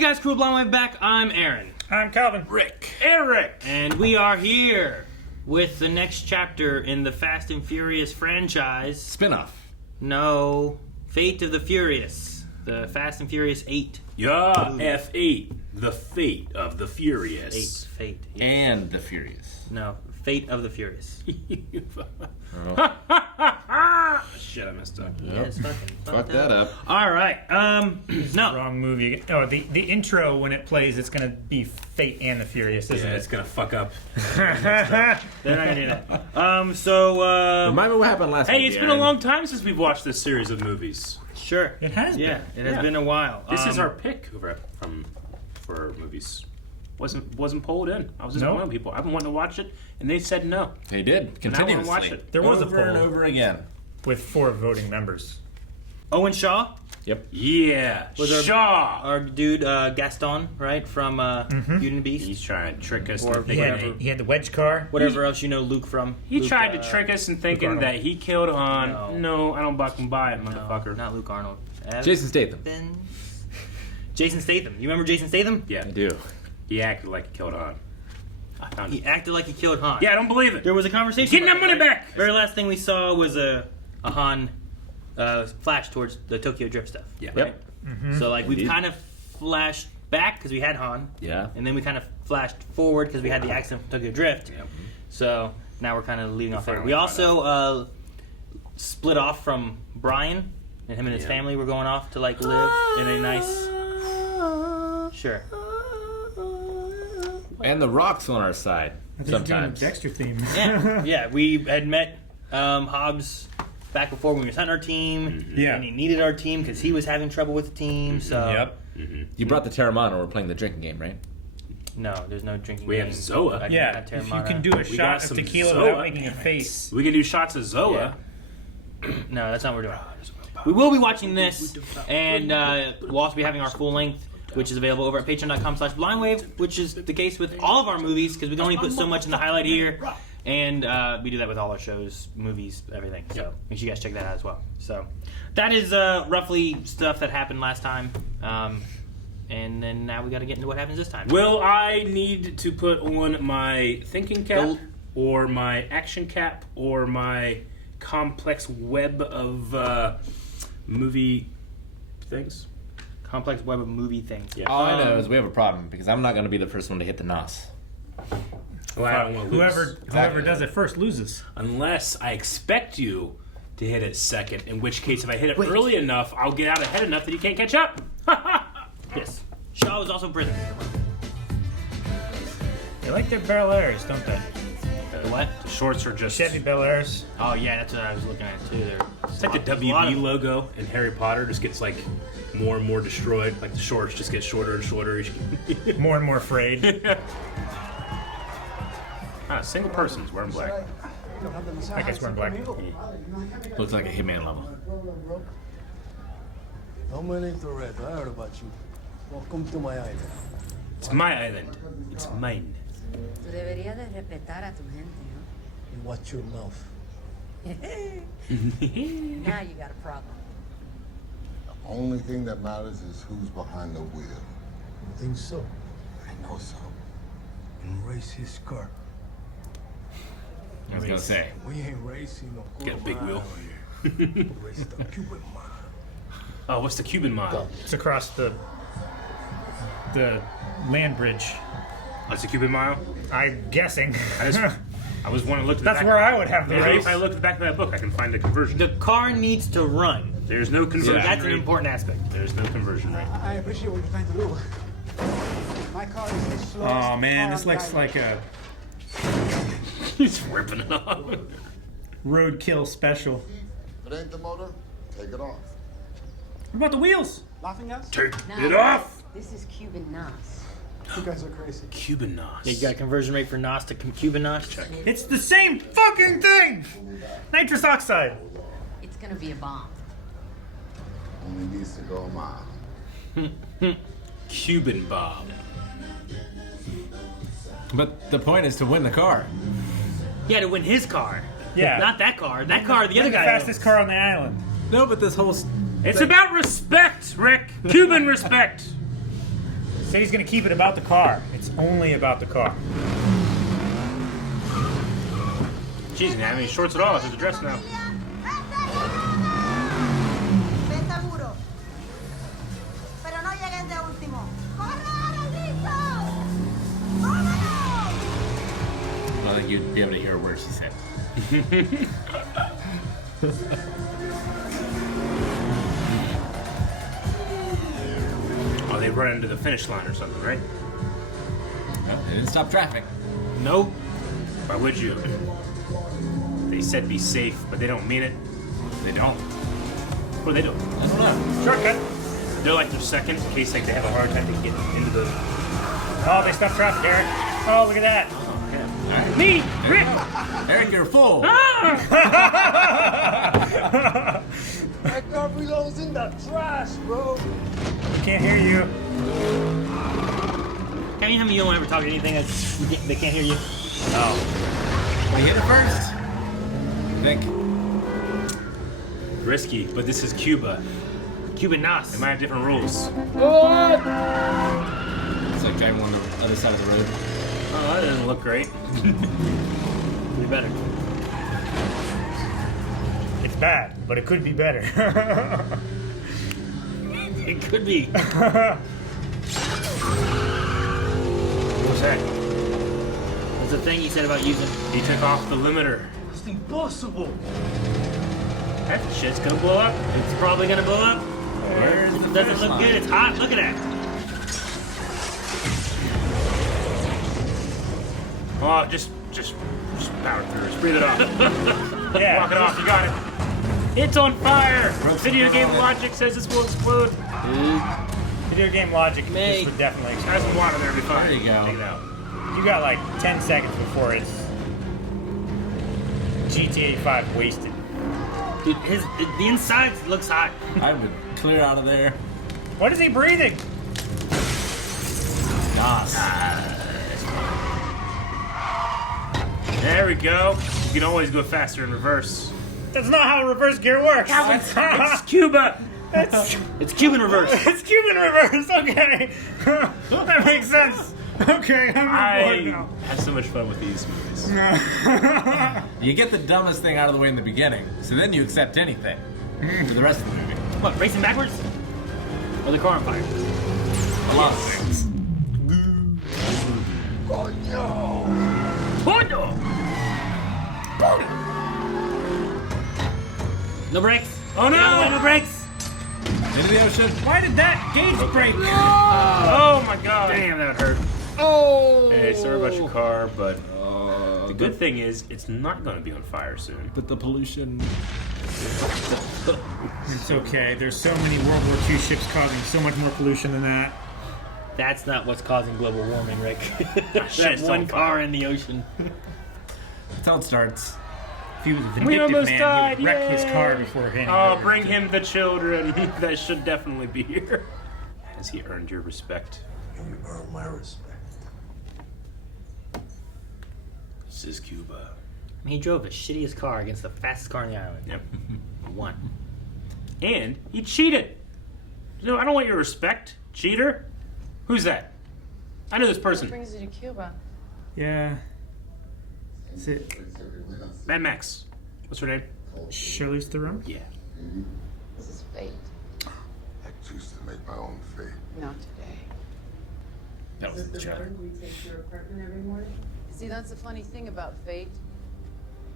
guys, Crew Blind Wave back. I'm Aaron. I'm Calvin. Rick. Eric. And we are here with the next chapter in the Fast and Furious franchise. Spinoff. No, Fate of the Furious. The Fast and Furious 8. Yeah, F8. The Fate of the Furious. Fate. Yes. And the Furious. No, Fate of the Furious. Shit, I messed up. Yeah, it's fucking Fuck that up. All right. No. Wrong movie. Oh, the intro when it plays, it's gonna be Fate and the Furious, isn't Yeah, it? it's gonna fuck up. They're not gonna do that. Remind me what happened last week. Hey, it's been a long time since we've watched this series of movies. Sure. It has been. Yeah, it has Yeah. been a while. This is our pick for movies. Wasn't pulled in. I was just one of the people. I've been wanting to watch it, and they said no. They did. And I want Continuously. to watch it. There was a over poll and over again. with 4 voting members. Owen Shaw, Yep. Yeah, Was our- Shaw. our dude Gaston, right, from Beauty and the Beast. He's trying to trick us. Or into He thinking had the wedge car. Whatever else you know Luke from. He Luke, tried to trick us into thinking Arnold. that he killed Han. No. No, I don't fucking buy it, No, motherfucker. not Luke Arnold. Jason Statham. Jason Statham. You remember Jason Statham? Yeah, I do. he acted like he killed Han. I found He it. acted like he killed Han. Yeah, I don't believe it. There was a conversation. Getting about that it, money right? back. Very last thing we saw was a Han flash towards the Tokyo Drift stuff. Yeah. Yep. So like we've Indeed. kind of flashed back because we had Han, Yeah. and then we kind of flashed forward because we had the accident from Tokyo Drift. Yep. So now we're kind of leading off there. finally We found also split off from Brian, and him and his Yeah. family were going off to like live in a nice. Sure. And the Rock's on our side. Sometimes. Dexter theme. Yeah, yeah. We had met Hobbs back before when we were hunting our team. Yeah. And he needed our team because he was having trouble with the team. So Yep. You brought the Terramana. We're playing the drinking game, right? no, there's no drinking. We have game. Zoa. I can't Yeah. have If you Terramana. can do a We shot got of some tequila Zoa. without making a face. We can do shots of Zoa. No, that's not what we're doing. We will be watching this, and we'll also be having our full length, which is available over at patreon.com/blindwave, which is the case with all of our movies, because we can only put so much in the highlight here, and we do that with all our shows, movies, everything. So make sure you guys check that out as well. So that is roughly stuff that happened last time, and then now we got to get into what happens this time. Will I need to put on my thinking cap, Gold. or my action cap, or my complex web of movie things? Complex web of movie things. Yeah. All I know is we have a problem because I'm not going to be the first one to hit the NOS. Well, I don't want to lose. Whoever does it first loses. Unless I expect you to hit it second, in which case if I hit it early enough, I'll get out ahead enough that you can't catch up. Yes. Shaw was also in prison. They like their Bel Airs, don't they? The what? The shorts are just... Chevy Bel Airs. Oh yeah, that's what I was looking at too. There. It's like the WB logo in Harry Potter just gets like more and more destroyed. Like the shorts just get shorter and shorter. More and more afraid. Single person's wearing black. I guess wearing black. Looks like a Hitman level. Dominic Toretto, I heard about you. Welcome to my island. It's my island. It's mine. Tú deberías de respetar a tu gente, ¿no? You watch your mouth. Now you got a problem. The only thing that matters is who's behind the wheel. You think so? I know so. And race his car. I was going to say. We ain't racing no Get a big wheel. We race the Cuban mile. Oh, what's the Cuban mile? It's across the land bridge. That's the Cuban mile? I'm guessing. I was wanting to look at the That's back. where I would have the Maybe race. if I look at the back of that book, I can find the conversion. The car needs to run. There's no conversion That's an rate. important aspect. There's no conversion rate. I appreciate what you're trying to do. My car is the slowest Oh man, car this looks I've like a He's ripping it off. roadkill special. If it ain't the motor, take it off. What about the wheels? laughing at us. Take No, it off! This is Cuban Nas. You guys are crazy. Cuban nos. Yeah, you got a conversion rate for NOS to Cuban NOS? Check. It's the same fucking thing! Nitrous oxide. It's gonna be a bomb. Only needs to go a mile. Cuban Bob. But the point is to win the car. Yeah, to win his car. Yeah. Not that car. That car, the other The guy. fastest car on the island. No, but this whole... It's about respect, Rick. Cuban respect. Said he's gonna keep it about the car. It's only about the car. Jeez, man, I mean, he shorts it off. There's a dress now. I don't think you'd be able to hear a word she said. Oh, they run into the finish line or something, right? No, they didn't stop traffic. Nope. Why would you? They said be safe, but they don't mean it. They don't. What do they do? I don't know. Shortcut. They're like their second, in case like they have a hard time to get into the. Oh, they stopped traffic, Eric. Oh, look at that. Alright. Me, Rick. Eric, you're full. My car belongs in the trash, bro. Can't hear you. How many times you don't ever talk anything that's they can't hear you? Oh. We hit it first. I think. Risky, but this is Cuba. Cuban Nas. They might have different rules. It's like driving on the other side of the road. Oh, that doesn't look great. Be better. It's bad, but it could be better. It could be. What's that? What's the thing he said about using? He took off the limiter. It's impossible. That shit's gonna blow up. It's probably gonna blow up. Where's the It doesn't finish look line? good. It's hot. Look at that. Oh, just power through. Just breathe it off. Yeah. Walk it off. You got it. It's on fire. Broke Video something game on it. logic says this will explode. Video game logic, May. this would definitely Add explode. some water there, it'll be fine. There you go. Take it out. You got like 10 seconds before it's GTA 5 wasted. Dude, the inside looks hot. I would clear out of there. What is he breathing? Nos. There we go. You can always go faster in reverse. That's not how reverse gear works. It's Cuba. It's Cuban reverse. It's Cuban reverse. Okay, that makes sense. Okay, I'm on board I now. had so much fun with these movies. You get the dumbest thing out of the way in the beginning, so then you accept anything for the rest of the movie. What, racing backwards? Or the car on fire? A lot of things. No brakes? Oh no! No brakes? Into the ocean. Why did that gauge break? Oh my god! Damn, that hurt. Hey, sorry about your car, but the good thing is it's not going to be on fire soon. But the pollution. It's okay. There's so many World War II ships causing so much more pollution than that. That's not what's causing global warming, Rick. Shit's That one on car fire. in the ocean. That's how it starts. If he was a We vindictive almost man, died, he would wreck his yay! car before handing it Oh, over bring to- him the children. That should definitely be here. Has he earned your respect? You earn my respect. This is Cuba. I mean, he drove the shittiest car against the fastest car on the island. Yep. He won. And he cheated. No, I don't want your respect, cheater. Who's that? I know this person. Brings you to Cuba. Yeah. Is it Mad Max. What's her name? Charlize Theron? Yeah. This is fate. I choose to make my own fate. Not today. That was the trailer. We take to your apartment every morning? See, that's the funny thing about fate.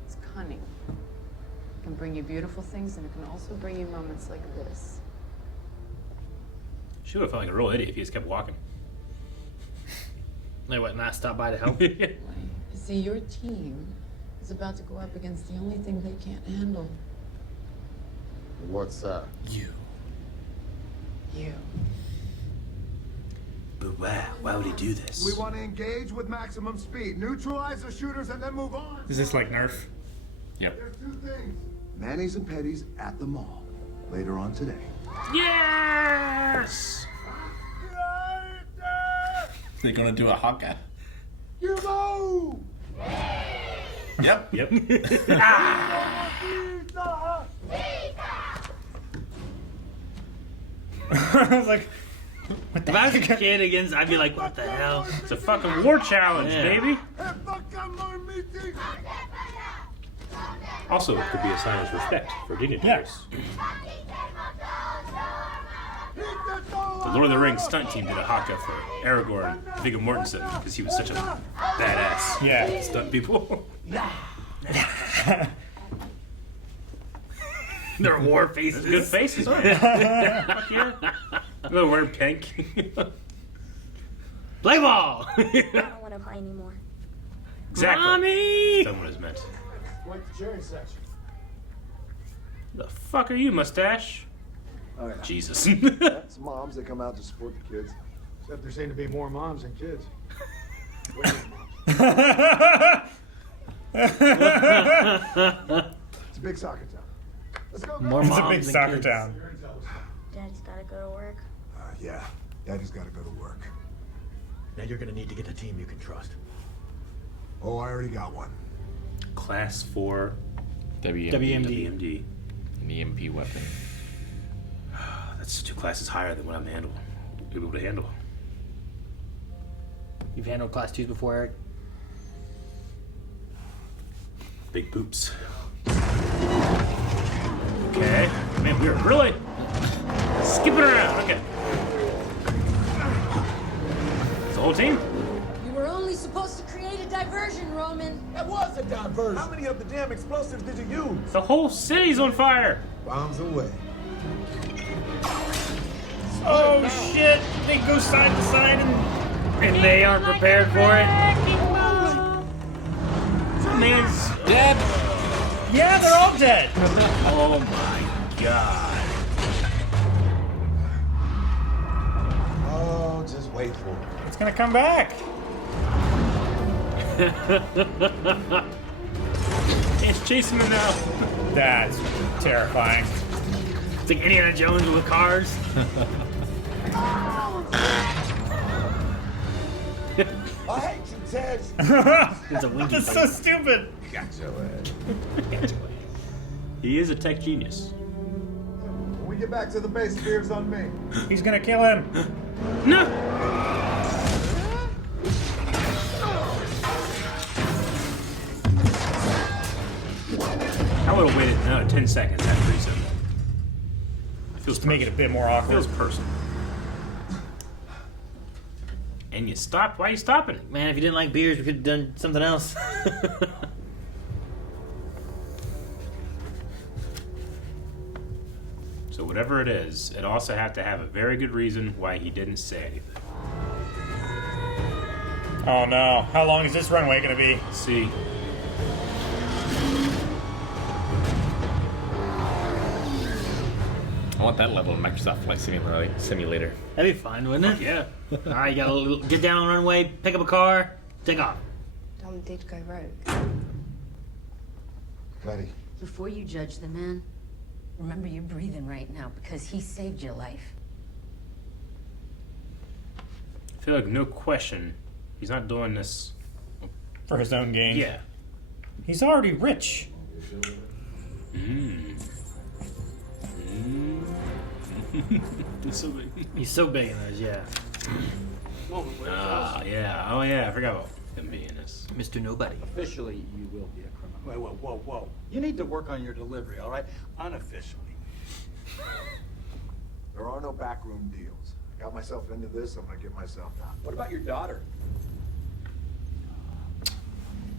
It's cunning. It can bring you beautiful things, and it can also bring you moments like this. She would have felt like a real idiot if he just kept walking. Like what, not stop by to help? You see, your team is about to go up against the only thing they can't handle. What's that? You. But why would he do this? We want to engage with maximum speed, neutralize the shooters, and then move on. Is this like Nerf? Yep. There's two things. Manny's and Petty's at the mall later on today. Yes! They're gonna do a Hawkeye. You move! Yep. Yep. I was like, If I was a kid against, I'd be like, what the hell? It's a fucking war challenge, Yeah. baby. Also, it could be a sign of respect for dignitaries. The Lord of the Rings stunt team did a haka for Aragorn and Viggo Mortensen because he was such a badass. Yeah. Stunt people. They're war faces. Good faces, man. Fuck yeah. They're wearing pink. Play ball! I don't want to play anymore. Exactly. Mommy! That's what it's meant. Went to cherry section. The fuck are you, mustache? Oh, yeah. Jesus. That's moms that come out to support the kids. Except there seem to be more moms than kids. It's a big soccer town. Let's go. More It's a moms big than soccer kids. town. Daddy's got to go to work. Yeah, Daddy's got to go to work. Now you're gonna need to get a team you can trust. Oh, I already got one. Class 4 WMD. WMD. An EMP weapon. That's 2 classes higher than what I'm able to handle. You've handled class 2s before, Eric? Big poops. Okay. Man, we're really skipping around. Okay. It's the whole team? You were only supposed to create a diversion, Roman. That was a diversion. How many of the damn explosives did you use? The whole city's on fire. Bombs away. Oh shit! They go side to side And they aren't prepared for it. Man's Dead! yeah, they're all dead. oh my god. Oh, just wait for it. It's gonna come back. It's chasing me now. That's terrifying. It's like Indiana Jones with cars. I hate you, Ted. It's a winky That's so face. stupid. Got your ass. He is a tech genius. When we get back to the base, fear's on me. He's gonna kill him. No! I would have waited another 10 seconds after he said that. Feels To make it a bit more Feels awkward. personal. And you stopped? Why are you stopping? Man, if you didn't like beers, we could have done something else. So whatever it is, it also had to have a very good reason why he didn't say anything. Oh no. How long is this runway gonna be? See, I want that level of Microsoft Flight Simulator. That'd be fun, wouldn't it? yeah. Alright, you gotta get down on the runway, pick up a car, take off. Tom did go rogue. Cuddy, Before you judge the man, remember you're breathing right now because he saved your life. I feel like no question, he's not doing this. For his own gain. Yeah. He's already rich. It's so big. He's so big in those, yeah. Ah, yeah. Oh, yeah. I forgot about him being in this. Mr. Nobody. Officially, you will be a criminal. Wait, whoa. You need to work on your delivery, all right? Unofficially. there are no backroom deals. I got myself into this, I'm gonna get myself out. What about your daughter?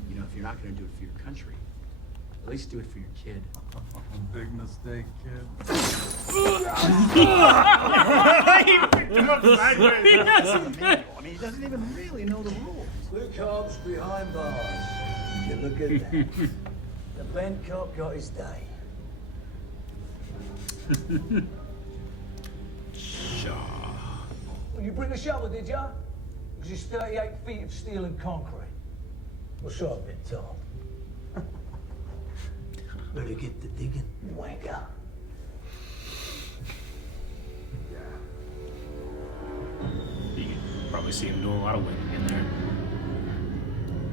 You know, if you're not going to do it for your country, at least do it for your kid. Big mistake, kid. He picked him up sideways. I mean, he doesn't even really know the rules. Luke Hobbs behind bars. You look at that. The bent cop got his day. Well, you bring a shovel, did ya? Because it's 38 feet of steel and concrete. What's up, then, Tom? Better get the digging, wanker. You can probably see him doing a lot of winning in there.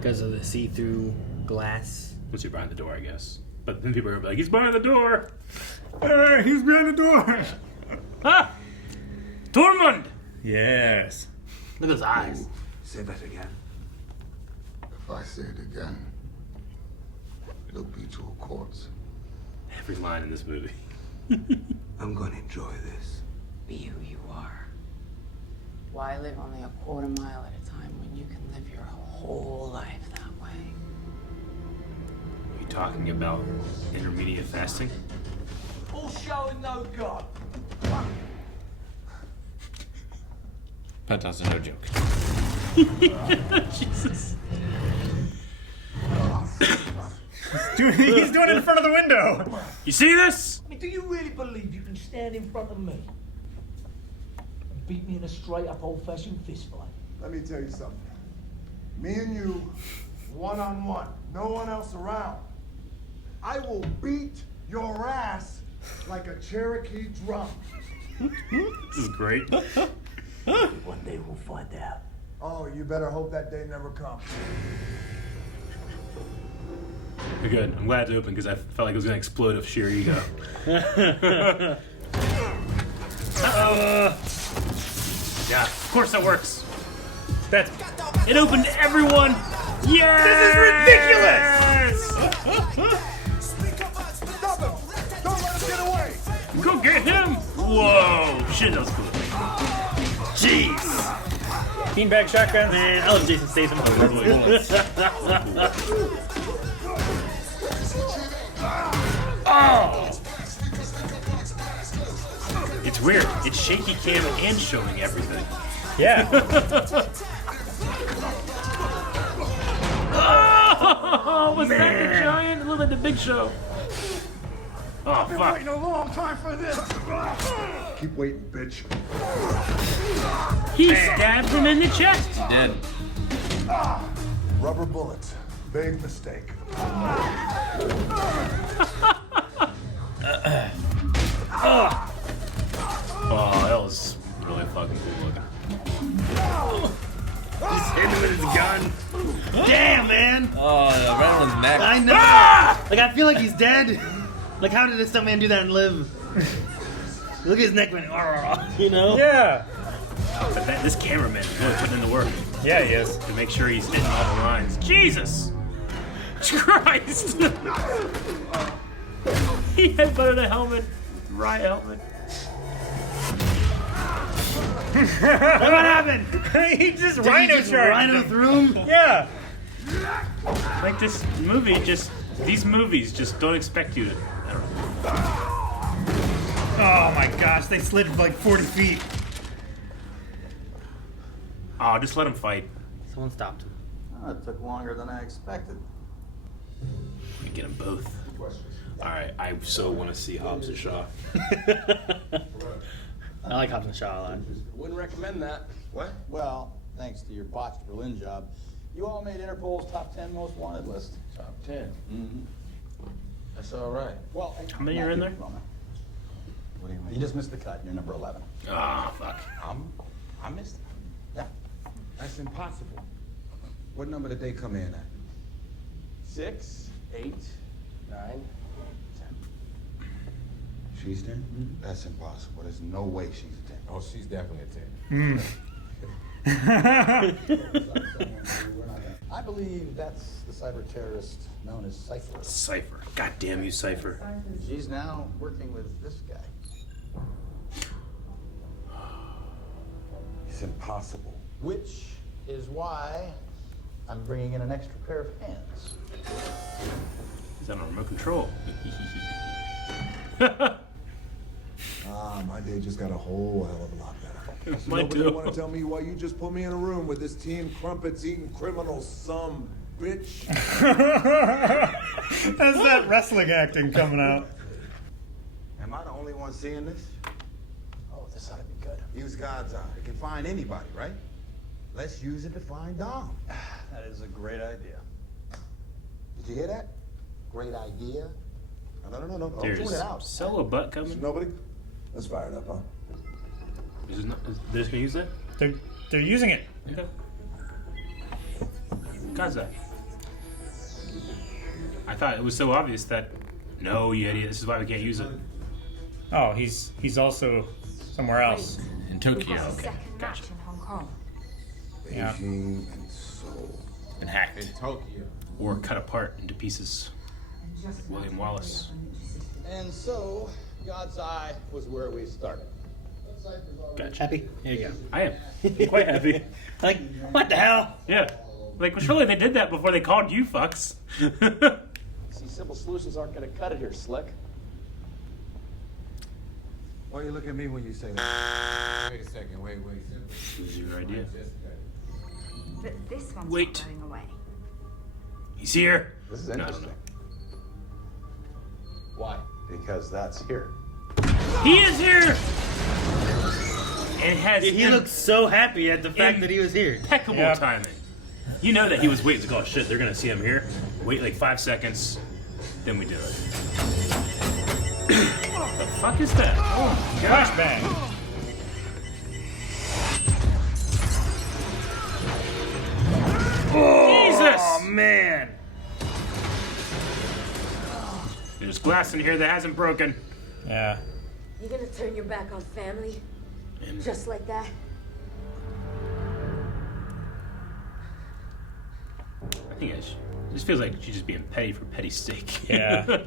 Because of the see-through glass. Once you're behind the door, I guess. But then people are gonna be like, he's behind the door! Hey, he's behind the door. Ah! Tormund! Yes. Look at those eyes. Say that again. If I say it again, it'll be to a corpse. Every line in this movie. I'm gonna enjoy this. Be who you are. Why live only a quarter mile at a time when you can live your whole life that way? Are you talking about intermediate fasting? All show and no God. Pentos are no joke. Jesus. He's doing it in front of the window. You see this? I mean, do you really believe you can stand in front of me and beat me in a straight up old fashioned fist fight? Let me tell you something. Me and you, one-on-one, no one else around. I will beat your ass like a Cherokee drum. This is great. One day we'll find out. Oh, you better hope that day never comes. Good. I'm glad it's open because I felt like it was going to explode of sheer ego. Yeah, of course that works. It opened to everyone. Yeah. This is ridiculous. Stop him! Don't let him get away! Go get him. Whoa. Shit, that was cool. Jeez. Beanbag shotgun. Man, I love Jason Statham. Oh! It's weird. It's shaky cam and showing everything. Yeah. Oh, was that the giant? It looked like the Big Show. Oh, fuck. Waiting a long time for this. Keep waiting, bitch. He stabbed him in the chest. He did. Rubber bullets. Big mistake. Oh, that was really fucking cool looking. Just hit him with his gun. Damn, man. Oh, around his neck. I know. Like, I feel like he's dead. Like, how did this stuntman do that and live? Look at his neck, man. You know? Yeah. But this cameraman is really putting in the work Yeah, he is. to make sure he's hitting all the lines. Jesus! Christ! He headbutted a helmet. Riot helmet. What happened? He just Did rhino he just charged rhino him. through him? Yeah. Like this movie these movies just don't expect you to, I don't know. Oh my gosh, they slid like 40 feet. Oh, just let him fight. Someone stopped him. Oh, it took longer than I expected. We get them both. Alright, I so want to see Hobbs and Shaw. I like Hobbs and Shaw a lot. Wouldn't recommend that. What? Well, thanks to your botched Berlin job, you all made Interpol's top 10 most wanted list. Top 10. Mm-hmm. That's all right. Well, How many are in there? What do you mean? You just missed the cut. You're number 11. Ah, fuck. I missed it. Yeah. That's impossible. What number did they come in at? 6, 8, 9, 10. She's 10? That's impossible. There's no way she's a 10. Oh, she's definitely a 10. I believe that's the cyber terrorist known as Cypher. Cypher. God damn you, Cypher. She's now working with this guy. It's impossible. Which is why I'm bringing in an extra pair of hands. He's on a remote control. My day just got a whole hell of a lot better. Mine Nobody too. want to tell me why you just put me in a room with this tea and crumpets eating criminals, some bitch. That's that wrestling acting coming out. Am I the only one seeing this? Oh, this ought to be good. Use God's eye. It can find anybody, right? Let's use it to find Dom. That is a great idea. Did you hear that? Great idea. No. Don't There's tune it out. solo butt coming. Nobody? Let's fire it up, huh? Is they just gonna use that? They're using it. Okay. Gaza. I thought it was so obvious that no, you idiot. This is why we can't use it. Oh, he's also somewhere else. In Tokyo. Second Okay. match in Hong Kong. Yeah. Beijing and Seoul. And hacked. In Tokyo. Or cut apart into pieces. William Wallace. And so, God's Eye was where we started. Gotcha. Happy? There you go. I am. I'm quite happy. Like, what the hell? Yeah. Like, well, surely they did that before they called you fucks. See, simple solutions aren't going to cut it here, Slick. Why you look at me when you say that? Wait a second. Wait. This is your idea. But this one's Wait. not going away. He's here. This is No, I don't interesting. Why? Because that's here. He is here. It has He looks so happy at the fact that he was here. impeccable Yep. timing. You know that he was waiting to go, oh shit, they're gonna see him here. Wait like 5 seconds, then we do it. What the fuck is that? Oh my god. Flashbang. Jesus! Oh man. There's glass in here that hasn't broken. Yeah. You gonna turn your back on family? And Just like that? I think it just feels like she's just being petty for petty's sake. Yeah.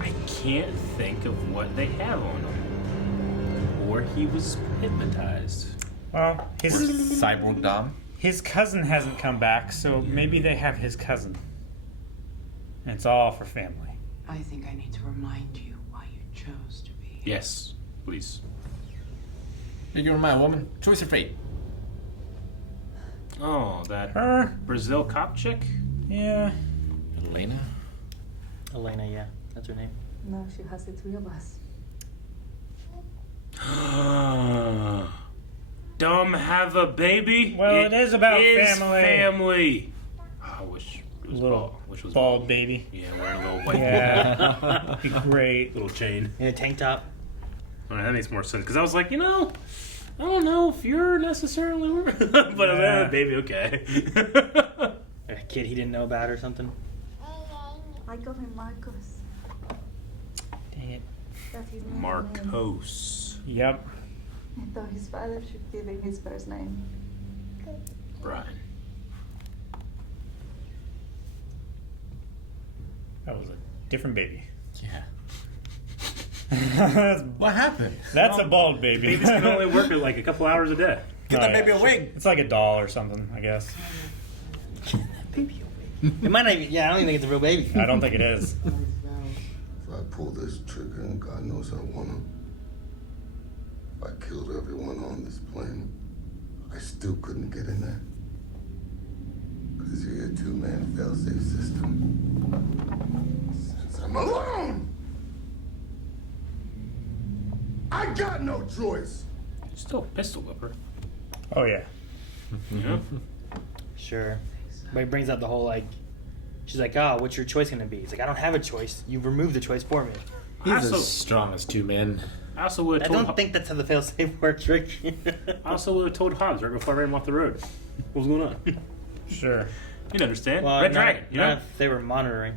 I can't think of what they have on him. Or he was hypnotized. Well, Cyborg Dom. his cousin hasn't come back, so maybe they have his cousin. And it's all for family. I think I need to remind you why you chose to be here. Yes, please. You can remind woman. Choice or fate. Oh, that Her? Brazil cop chick? Yeah. Elena. Elena, yeah. That's her name. No, she has the three of us. Dumb have a baby? Well, it is about family. family. I wish it was Little bald. Wish it was bald baby. Yeah, wearing a little white Yeah. Be great. little chain. In a tank top. All right, that makes more sense because I was like, I don't know if you're necessarily, but Yeah. baby, okay. A kid he didn't know about or something. I got him Marcos. Dang it. That's his name. Marcos. Yep. I thought his father should give him his first name. Brian. That was a different baby. Yeah. that's What happened? a bald baby. Babies can only work like a couple hours a day. Get that baby a wig. It's like a doll or something, I guess. Baby. It might not even, I don't even think it's a real baby. I don't think it is. If I pull this trigger, and God knows I wanna, if I killed everyone on this planet, I still couldn't get in there. Because you're a two-man fail-safe system. Since I'm alone, I got no choice. Still a pistol whipper. Oh, yeah. Yeah. Sure. But he brings up the whole, she's like, oh, what's your choice going to be? He's like, I don't have a choice. You removed the choice for me. He's Also- as strong as two men. I also would I have told. don't think that's how the failsafe works, Rick. I also would have told Hobbs right before I ran him off the road. What was going on? Sure. You'd understand. Well, Red not, Dragon. You not know. if they were monitoring.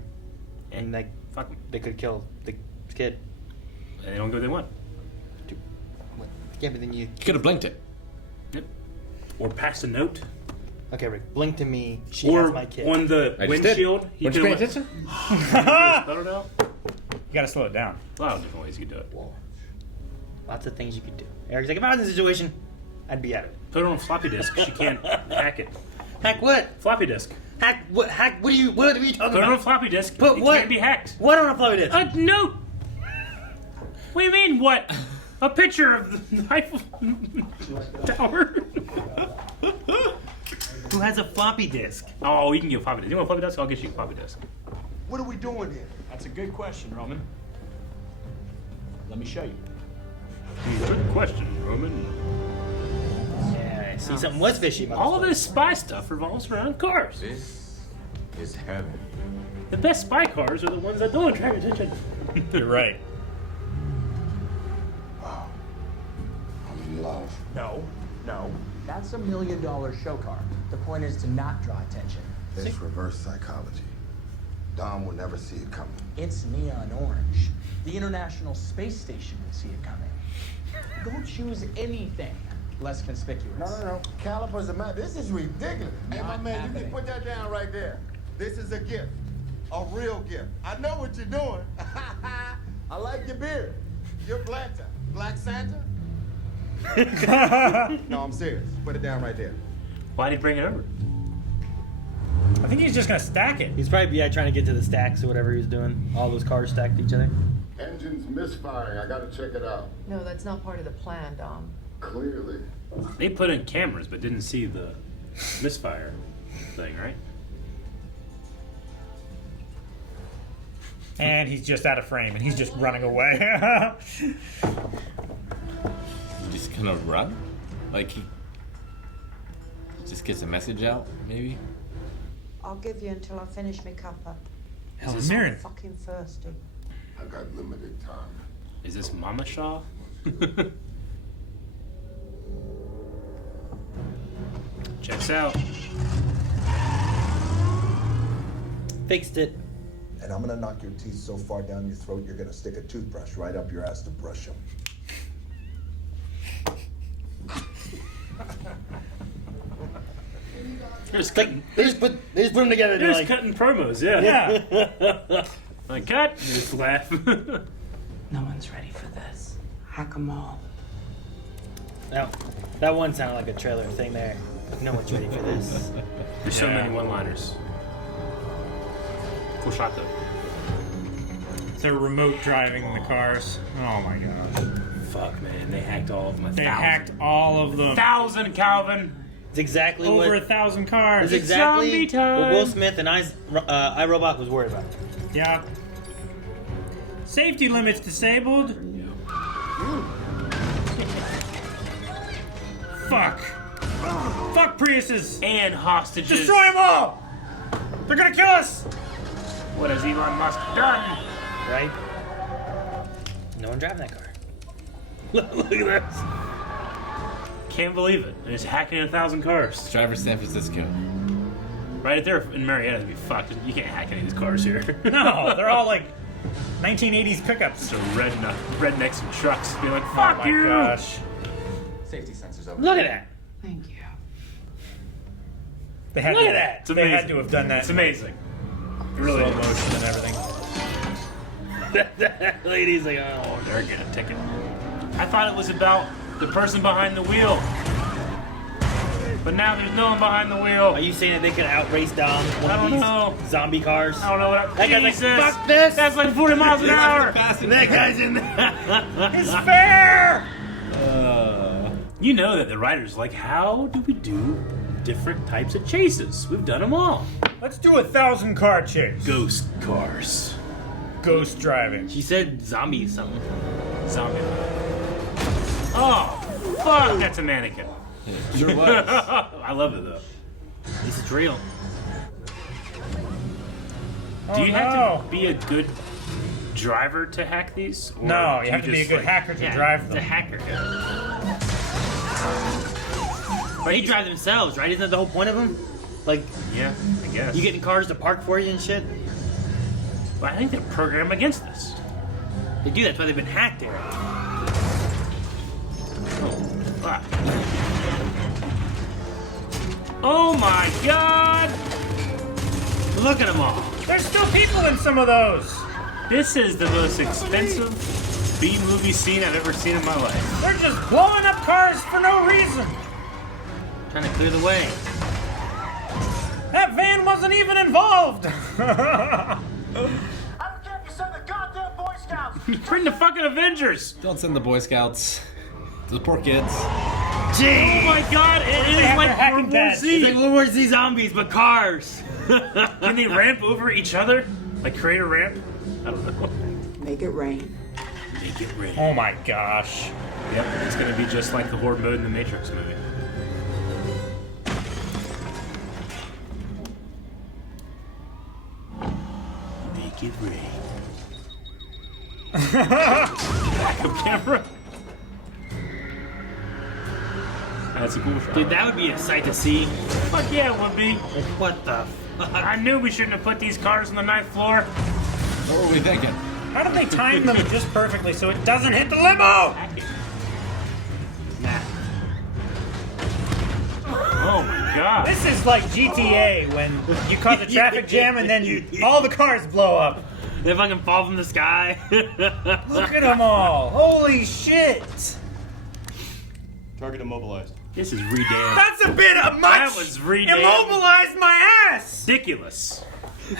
And, Fuck 'em. they could kill the kid. And they don't go they want. Yeah, but then you... You could have blinked it. Yep. Or pass a note. Okay, Rick, blink to me. She Or has my kid. on the I just did. windshield. He Weren't you could paying have attention? spelled it out. You gotta slow it down. A lot of different ways you could do it. Lots of things you could do. Eric's like, if I was in this situation, I'd be out of it. Put it on a floppy disk. She can't hack it. Hack what? Floppy disk. Hack what? Hack? What are you talking Put it on a about? floppy disk. Put it what? can't be hacked. What on a floppy disk? A note. What do you mean? What? A picture of the Eiffel Tower. Who has a floppy disk? Oh, you can get a floppy disk. You want a floppy disk? I'll get you a floppy disk. What are we doing here? That's a good question, Roman. Let me show you. Good question, Roman. Yeah, I see something was fishy about All of this this spy stuff revolves around cars. This is heaven. The best spy cars are the ones that don't attract attention. You're right. Wow. I'm in love. No. That's $1 million show car. The point is to not draw attention. It's reverse psychology. Dom will never see it coming. It's neon orange. The International Space Station will see it coming. Don't choose anything less conspicuous. No. Calipers are mad. This is ridiculous. Hey, my man, you happening. can put that down right there. This is a gift. A real gift. I know what you're doing. I like your beard. You're Blanta. Black Santa? No, I'm serious. Put it down right there. Why'd he bring it over? I think he's just gonna stack it. He's probably trying to get to the stacks or whatever he was doing. All those cars stacked to each other. Engine's misfiring. I gotta check it out. No, that's not part of the plan, Dom. Clearly. They put in cameras but didn't see the misfire thing, right? And he's just out of frame, and he's just running away. Just gonna run? Like he just gets a message out, maybe? I'll give you until I finish my cuppa. Helen this- Mirren. Fucking thirsty. I got limited time. Is this Mama Shaw? Checks out. Fixed it. And I'm gonna knock your teeth so far down your throat, you're gonna stick a toothbrush right up your ass to brush them. They're just cutting, They just put them together. they're They're just like, cutting promos, yeah. Like, cut! And just laugh. No one's ready for this. Hack 'em all. that one sounded like a trailer thing there. No one's ready for this. There's so many one-liners. Cool shot, though. They're remote driving the cars. Oh my gosh. Fuck, man. They hacked all of them. They hacked all of them. 1,000, Calvin! It's exactly Over what 1,000 cars. it's exactly zombie time. what Will Smith and iRobot was worried about. Yeah. Safety limits disabled. Fuck. Fuck Priuses. And hostages. Destroy them all. They're gonna kill us. What has Elon Musk done? Right? No one driving that car. Look at this. Can't believe it. They're just hacking 1,000 cars. Driver San Francisco. Right there in Marietta, it'd be fucked. You can't hack any of these cars here. No, they're all like 1980s pickups. So rednecks and trucks be like, Oh fuck my you! gosh. Safety sensors over. Look at that. Thank you. They had Look to, at that. It's They amazing. had to have done that. It's amazing. It really Slow is. motion and everything. That lady's like, oh. Oh, they're getting a ticket. I thought it was about the person behind the wheel. But now there's no one behind the wheel. Are you saying that they could outrace Dom? One I of don't these know. zombie cars? I don't know what That guy's like, Jesus! fuck this! That's like 40 miles an hour! That guy's in there. It's fair. You know that the writers are like, how do we do different types of chases? We've done them all. Let's do 1,000 car chase. Ghost cars. Ghost driving. She said zombie something. Zombie. Oh, fuck, that's a mannequin. Sure was. I love it though. This is real. Oh, Do you no. have to be a good driver to hack these? Or No, do you have to be a just, good like- hacker to Yeah, drive the them. hacker guy. But they drive themselves, right? Isn't that the whole point of them? Like, Yeah, I guess. you getting cars to park for you and shit? But I think they're programmed against this. They do. That's why they've been hacked, Eric. Fuck. Oh my god! Look at them all. There's still people in some of those. This is the most expensive B-movie scene I've ever seen in my life. They're just blowing up cars for no reason. Trying to clear the way. That van wasn't even involved. I don't care if you send the goddamn Boy Scouts. Bring the fucking Avengers! Don't send the Boy Scouts. Those poor kids. Oh my god, it is have like their hacking World War pads. It's Z! like World War Z zombies, but cars. Can they ramp over each other? Like create a ramp? I don't know. Make it rain. Make it rain. Oh my gosh. Yep, it's gonna be just like the horde mode in the Matrix movie. Make it rain. Backup camera. That's a cool shot. Dude, that would be a sight to see. Fuck yeah, it would be. What the fuck? I knew we shouldn't have put these cars on the ninth floor. What were we thinking? How did they time them just perfectly so it doesn't hit the limo? God. This is like GTA when you cause a traffic jam and then all the cars blow up. They fucking fall from the sky. Look at them all. Holy shit. Target immobilized. This is redamn. That's a bit of much. That was redamn. Immobilized my ass. Ridiculous.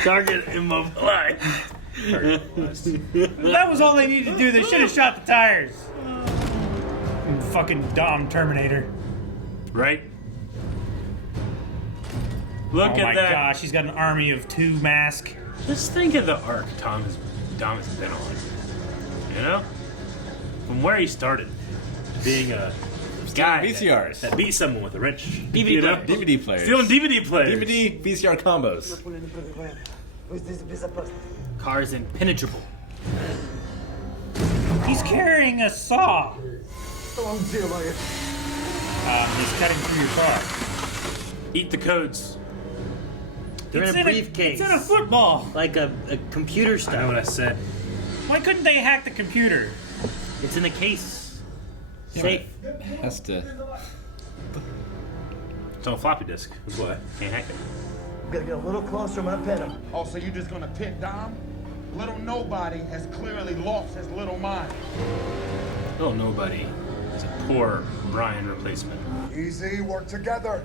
Target immobilized. That was all they needed to do. They should have shot the tires. Fucking dumb Terminator. Right? Look Oh at my that. gosh, he's got an army of 2 masks. Just think of the arc Dom has been on. You know? From where he started. Being a guy VCRs. that beat someone with a wrench. DVD player. DVD players. Stealing DVD players. DVD VCR combos. Car's impenetrable. He's carrying a saw. He's cutting through your car. Eat the codes. They're in a briefcase. It's in a football. Like a computer stuff. I know what I said. Why couldn't they hack the computer? It's in a case. Safe. Has to. It's on a floppy disk. That's why. Can't hack it. Gotta get a little closer, I'm gonna pin him. Oh, so you just gonna pit Dom? Little nobody has clearly lost his little mind. Little nobody is a poor Brian replacement. Easy, work together.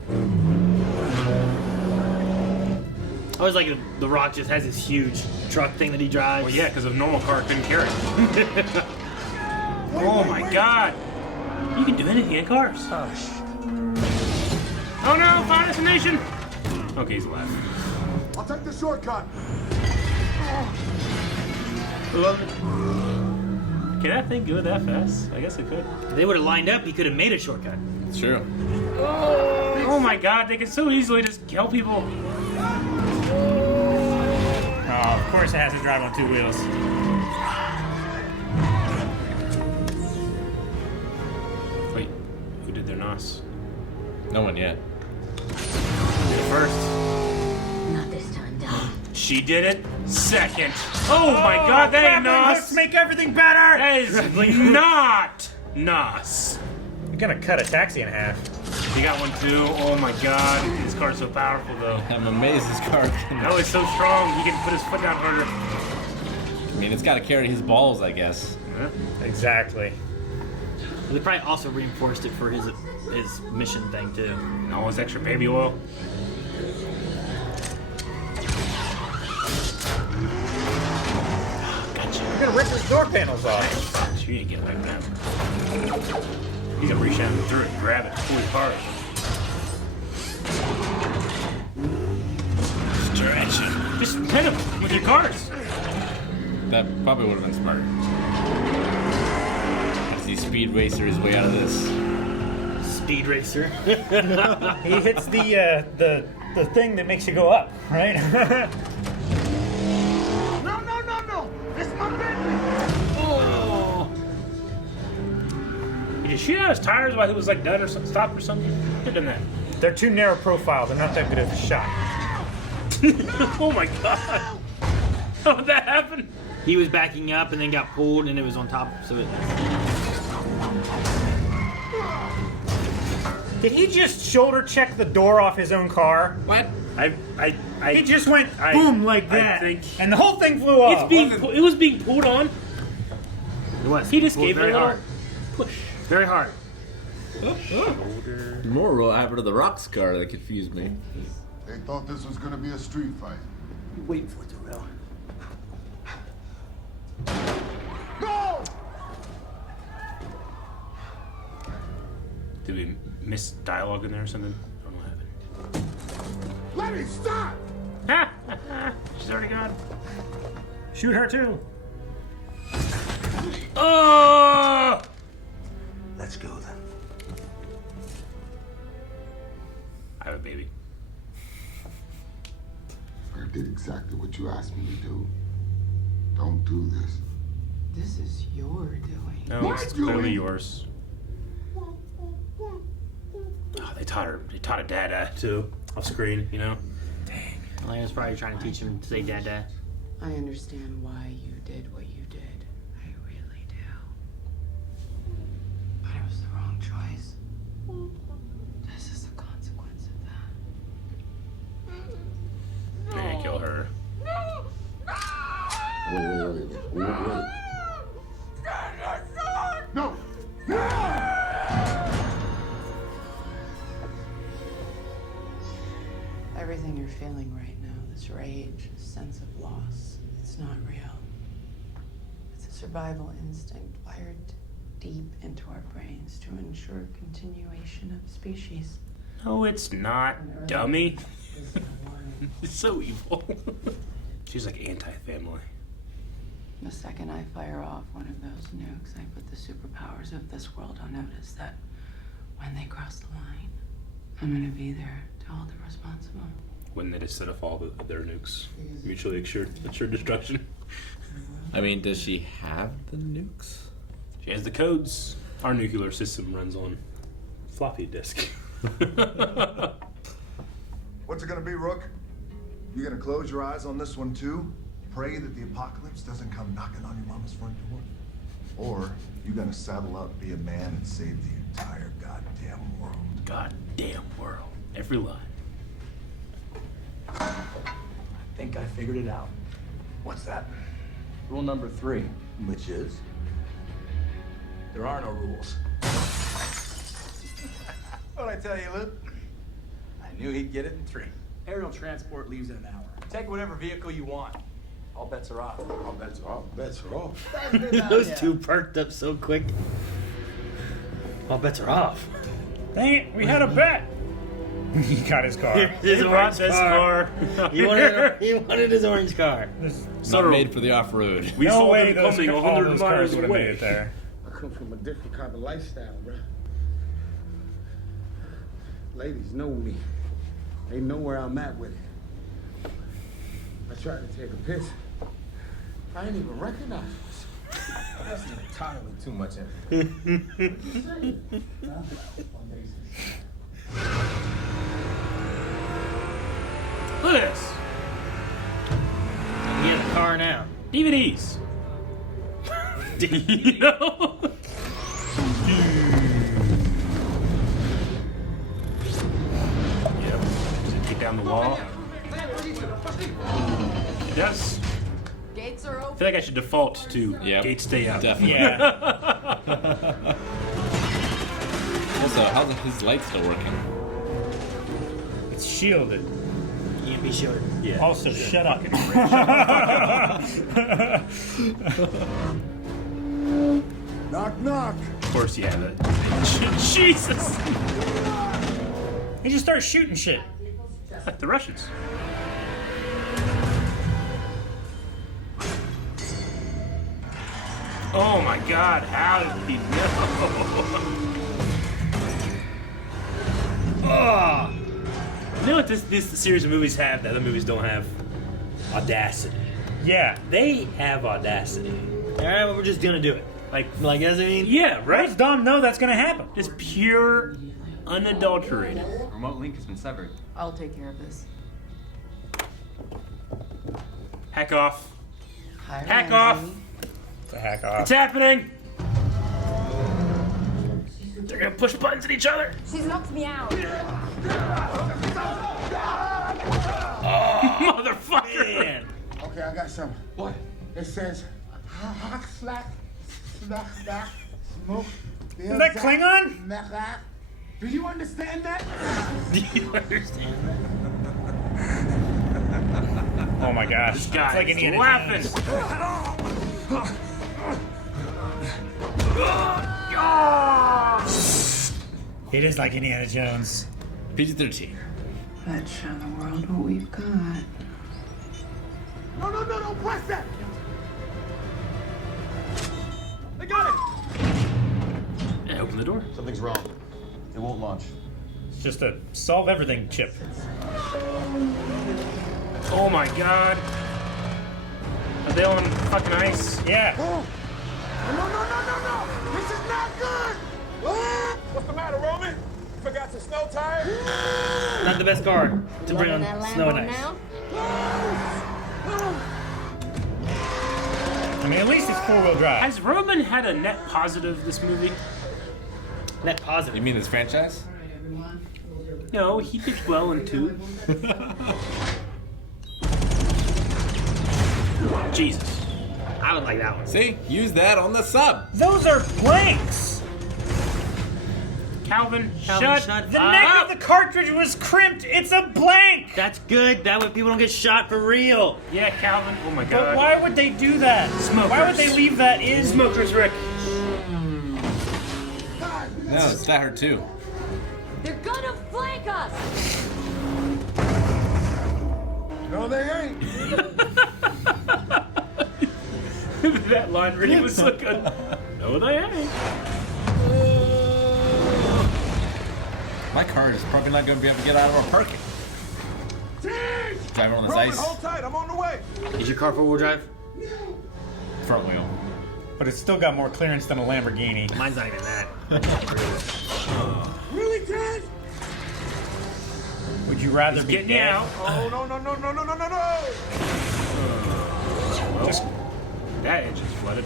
I always like The Rock just has this huge truck thing that he drives. Well, yeah, because a normal car couldn't carry it. Oh my God! You can do anything in cars. Oh no! Final destination. Okay, he's alive. I'll take the shortcut. Can that thing go that fast? I guess it could. If they would have lined up, he could have made a shortcut. It's true. Oh my God! They can so easily just kill people. Oh, of course it has to drive on 2 wheels. Wait, who did their NOS? No one yet. First. Not this time, Dom. She did it second. Oh my God, that ain't Let's NOS. make everything better. That is not NOS. You're gonna cut a taxi in half. He got one too. Oh my God, his car's so powerful though. I'm amazed his car can. No, it's so strong. He can put his foot down harder. I mean, it's got to carry his balls, I guess. Yeah. Exactly. They probably also reinforced it for his mission thing too. And all his extra baby oil. Gotcha. You're gonna rip his door panels off. You ain't getting like that. He's gonna reach out through it, grab it, pull his car. Stretch it. Just hit him with your cars. That probably would have been smart. As he speed racer his way out of this. Speed racer. He hits the thing that makes you go up, right? No, no, no, no! It's my Bentley! Oh. Did you shoot out his tires while he was like dead or stopped or something? Who did that? They're too narrow profile. They're not that good of a shot. Oh my God! How did that happen? He was backing up and then got pulled and it was on top. So it. Did he just shoulder check the door off his own car? What? He just went boom like that, and the whole thing flew off. It was being pulled on. It was. He just Pulled gave it very a little hard. push. Very hard. More what happened to the Rock's car that confused me. They thought this was gonna be a street fight. Waiting for it to rail. No! Did we miss dialogue in there or something? I don't know what happened. Let me stop! She's already gone. Shoot her too. Oh! Let's go then. I have a baby. I did exactly what you asked me to do. Don't do this. This is your doing. No, My it's doing? clearly yours. Oh, they taught a dada too, off screen, you know? Dang. Elena's probably trying to teach him to say dada. I understand why you did what you did. I really do. But it was the wrong choice. This is the consequence of that. No! Everything you're feeling right now, this rage, this sense of loss, it's not real. It's a survival instinct wired deep into our brains to ensure continuation of species. No, it's not, dummy. It's so evil. She's like anti-family. The second I fire off one of those nukes, I put the superpowers of this world on notice that when they cross the line, I'm gonna be there to hold them responsible. When they just set off all their nukes, mutually assured destruction. I mean, does she have the nukes? She has the codes. Our nuclear system runs on floppy disk. What's it gonna be, Rook? You gonna close your eyes on this one too? Pray that the apocalypse doesn't come knocking on your mama's front door? Or you gonna saddle up, be a man, and save the entire goddamn world? Goddamn world. Every line. I think I figured it out. What's that? Rule number 3. Which is? There are no rules. What'd I tell you, Luke? I knew he'd get it in 3. Aerial transport leaves in an hour. Take whatever vehicle you want. All bets are off. All bets are off. Bets are off. Those two perked up so quick. All bets are off. Dang it, we had a bet. He got his car. His orange car. He wanted his orange car. Not made for the off-road. We No saw way them those, coming all 100 those miles cars would have made away. it there. I come from a different kind of lifestyle, bro. Ladies know me. They know where I'm at with it. I tried to take a piss. I didn't even recognize myself. That's entirely too much Look at this. He has a car now. DVDs. You know? Yep. Does it kick down the wall? It does. Gates are I open. feel like I should default to gates stay out. Definitely. Yeah. Also, how's his light still working? It's shielded. Can't be shielded. Yeah. Also, shut up. Knock, knock. Of course you have it. Jesus! He just starts shooting shit. The Russians. Oh my god, how did he know? Oh! You know what this series of movies have that other movies don't have? Audacity. Yeah. They have audacity. Alright, well, we're just gonna do it. Like, as I mean? Yeah, How right? does Dom know that's gonna happen? It's pure, unadulterated. Remote link has been severed. I'll take care of this. Hack off. Hi, Hack Ramsey. off. It's a hack off. It's happening. They're gonna push buttons at each other. She's knocked me out. Motherfucker. Man. Okay, I got something. What? It says, hot slack, smack, smoke. Is that Klingon? Do you understand that? Do you understand that? Oh my gosh. This guy it's like is Indiana laughing. Jones. It is like Indiana Jones. PG-13. Let's show the world what we've got. No, don't press that! They got it! Yeah, open the door. Something's wrong. It won't launch. It's just a solve everything chip. Oh my god. Are they on fucking ice? Yeah. Oh. No. This is not good! What's the matter, Roman? Forgot your snow tire? Not the best car to bring on snow and ice. I mean, at least it's four-wheel drive. Has Roman had a net positive this movie? Net positive. You mean this franchise? No, he did well in 2. Jesus. I don't like that one. See? Use that on the sub. Those are blanks. Calvin, shut The neck of the cartridge was crimped. It's a blank. That's good. That way people don't get shot for real. Yeah, Calvin. Oh my But god. why would they do that? Smokers. Why would they leave that in? Smokers, Rick. No, it's that hurt too. They're gonna flank us! No, they ain't. That line really was so good. No, they ain't. My car is probably not going to be able to get out of our parking. Driving on this Roman, ice. hold tight. I'm on the way. Is your car four-wheel drive? Front wheel. But it's still got more clearance than a Lamborghini. Mine's not even that. Really, Ted? Would you rather be Getting dead? out. Oh, no. Well, just that engine's flooded.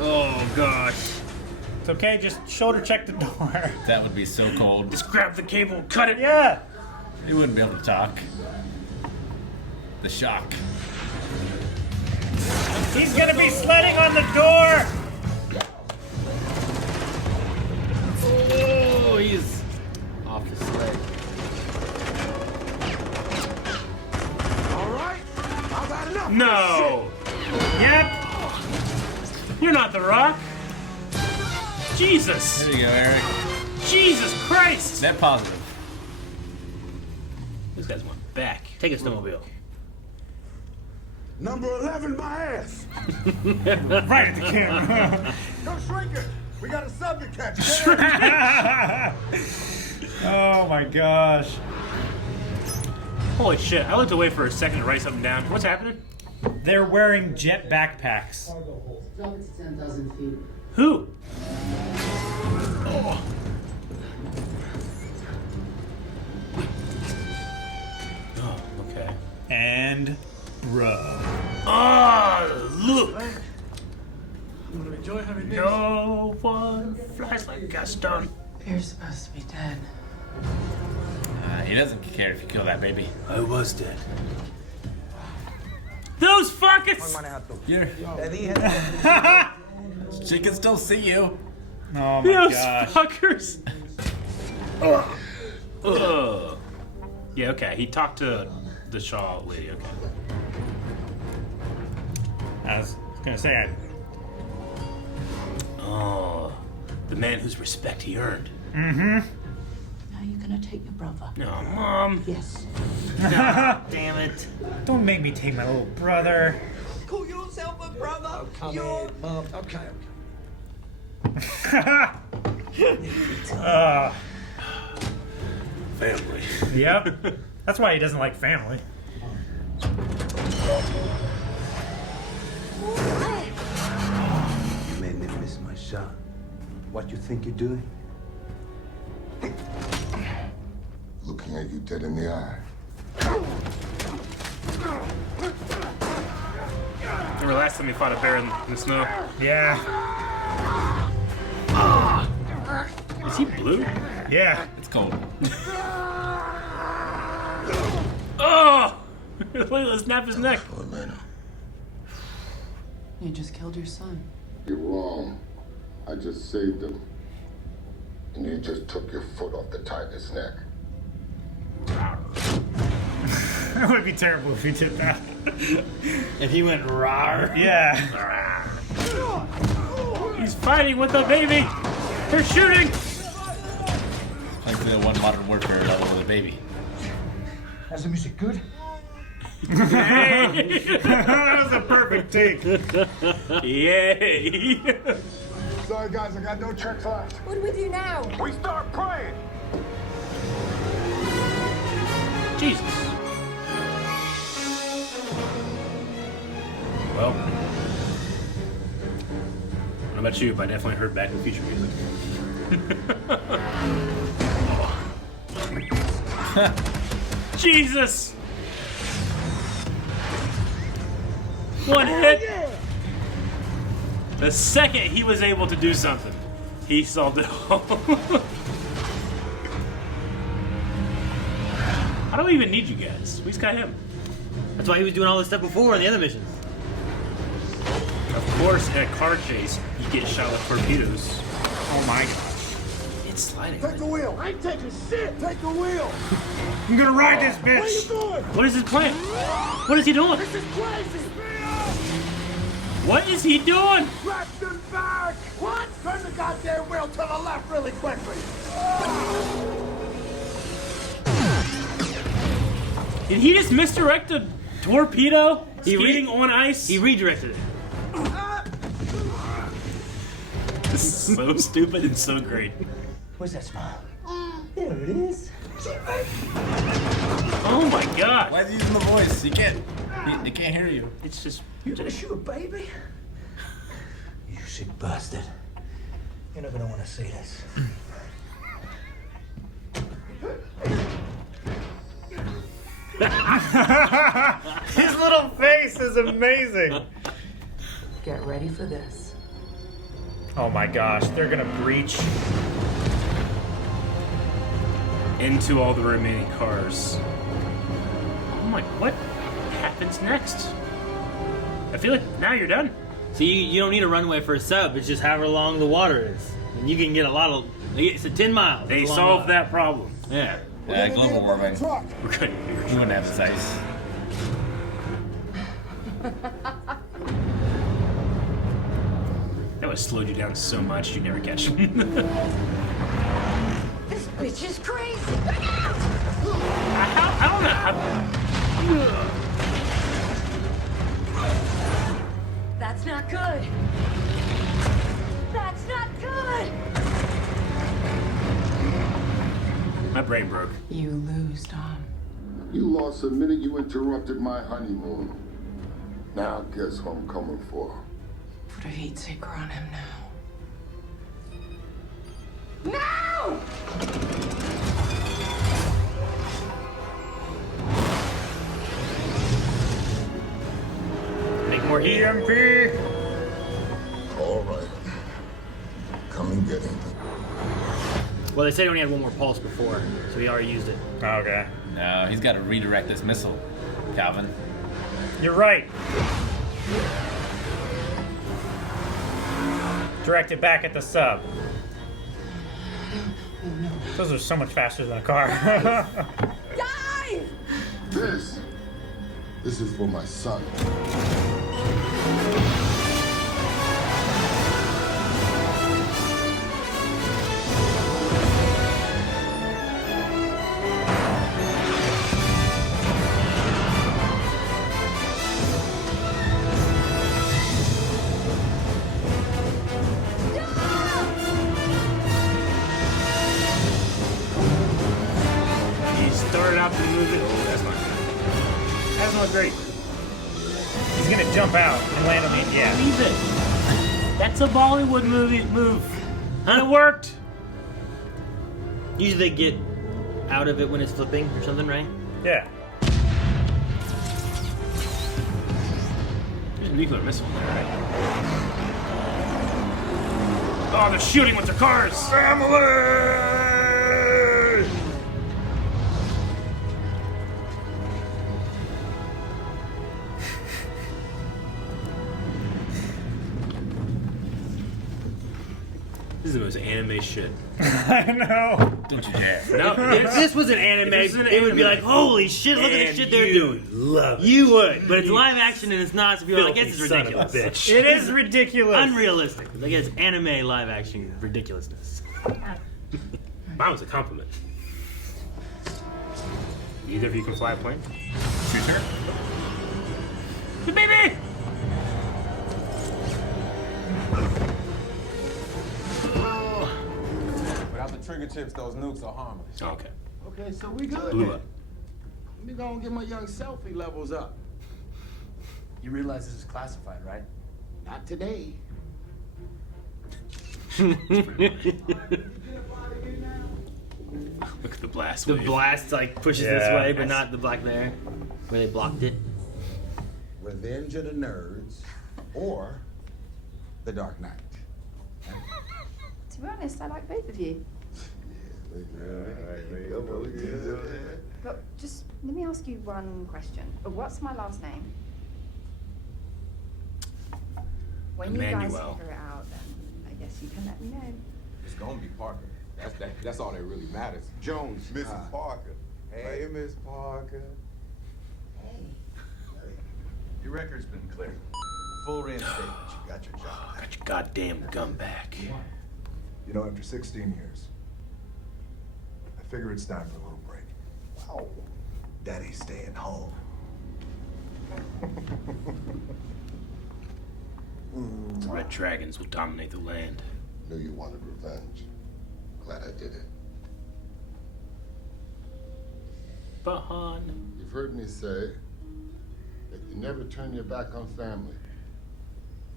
Oh gosh. It's okay, just shoulder check the door. That would be so cold. Just grab the cable, cut it. Yeah. You wouldn't be able to talk. The shock. He's gonna be sledding on the door. Oh, he's off the sled. All right. I've had enough. No. Yep. You're not the Rock. Jesus. There you go, Eric. Jesus Christ. Net positive. These guys went back. Take a snowmobile. Number 11, my ass. Right at the camera. Go shrink it. We got a sub to catch. Oh my gosh. Holy shit. I looked away for a second to write something down. What's happening? They're wearing jet backpacks. Drop it to 10,000 feet. Who? Oh, okay. And bro. Oh, look. No one flies like Gaston. You're supposed to be dead. He doesn't care if you kill that baby. I was dead. Those fuckers! She can still see you. Oh my Those gosh. fuckers! Ugh. Yeah, okay. He talked to the Shaw lady. Okay. I was gonna say, Oh, the man whose respect he earned. mm-hmm. Now you're gonna take your brother. No, Mom. Yes. Ah, damn it. Don't make me take my little brother. Call yourself a brother. Oh, come here, Mum. Okay. Family. Yep. That's why he doesn't like family. You made me miss my shot. What you think you're doing? Looking at you dead in the eye. Remember last time he fought a bear in the snow? Yeah. Is he blue? Yeah. It's cold. Oh! Let's snap his neck. You just killed your son. You're wrong. I just saved him. And you just took your foot off the tiger's neck. That would be terrible if he did that. If he went rawr. Yeah. He's fighting with a baby. They're shooting. Like the one modern warfare level with a baby. How's the music good? Hey. That was a perfect take. Yay. Sorry, guys, I got no tricks left. What do we do now? We start praying. Jesus. Well, I don't know about you, but I definitely heard Back to the Future music. Jesus! One hit. The second he was able to do something, he solved it all. I don't even need you guys. We just got him. That's why he was doing all this stuff before in the other missions. course, in a car chase, you get shot with torpedoes. Oh my gosh. It's sliding. Take the wheel. I ain't taking shit. Take the wheel. I'm gonna ride this Where you bitch. going? What is his plan? What is he doing? This is crazy. What is he doing? Left and back. What? Turn the goddamn wheel to the left really quickly. Did he just misdirect a torpedo skating on ice? He redirected it. This is so stupid and so great. Where's that smile? There it is. Oh my god. Why is he using the voice? He can't. He can't hear you. It's just. You gonna shoot a baby? You sick bastard. You're not gonna want to see this. His little face is amazing. Get ready for this. Oh my gosh, they're gonna breach. Into all the remaining cars. Oh my, what happens next? I feel like now you're done. So you don't need a runway for a sub. It's just however long the water is, and you can get a lot of. It's a 10 miles. They It's a long solved ride. that problem. Yeah. Yeah, global warming. We're good. We wouldn't have this ice. That would have slowed you down so much you'd never catch him. This bitch is crazy. I don't know. That's not good. That's not good. My brain broke. You lose, Tom. You lost the minute you interrupted my honeymoon. Now guess who I'm coming for. Put a heat seeker on him now. No! Make more heat. EMP. All right. Come and get him. Well, they said he only had one more pulse before, so he already used it. Okay. No, he's got to redirect this missile, Calvin. You're right. Direct it back at the sub. Those are so much faster than a car. Dive! This is for my son. He started out the movie. Oh, that's not good. That's not great. He's gonna jump out and land on the yeah. Leave it. That's a Bollywood movie move. And it worked. Usually they get out of it when it's flipping or something, right? Yeah. There's a nuclear missile in there, right? Oh, they're shooting with their cars. Family! This is the most anime shit. I know. Don't you dare. No, If this was an anime, If this was an it would be anime. like, holy shit, look at the And shit they're you doing. love it. You would, but it's live action and it's not, so people are like, I guess it's Filthy son of a ridiculous. bitch. It is ridiculous. Unrealistic. Like it's anime live action ridiculousness. That was a compliment. Either of you can fly a plane? Shooter? The baby! Without the trigger chips, those nukes are harmless. Oh, okay. Okay, so we good. Blew then. up. Let me go and get my young selfie levels up. You realize this is classified, right? Not today. Look at the blast The wave. blast like pushes Yeah, this way, but that's- not the black there, where they blocked it. Revenge of the Nerds or The Dark Knight. To be honest, I like both of you. But just let me ask you one question. What's my last name? When you guys Emmanuel. figure out, then I guess you can let me know. It's gonna be Parker. That's all that really matters. Jones, Mrs. Parker. Hey, Miss Parker. Your record's been cleared. Full reinstatement. You got your job. Got your goddamn gun back. You know, after 16 years, I figure it's time for a little break. Wow. Daddy's staying home. The Red Dragons will dominate the land. Knew you wanted revenge. Glad I did it. Bahan. You've heard me say that you never turn your back on family.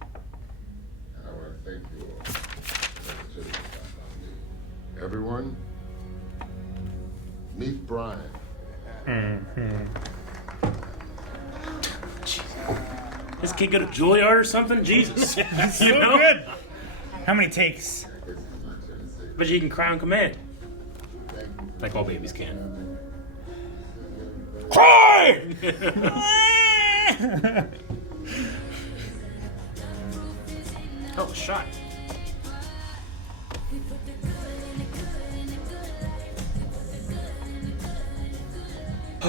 And I want to thank you all for never turning your back on me. Everyone, meet Brian. This kid go to Juilliard or something? Jesus. So good. How many takes? But you can cry on command. Like all babies can. Cry! Oh, shot.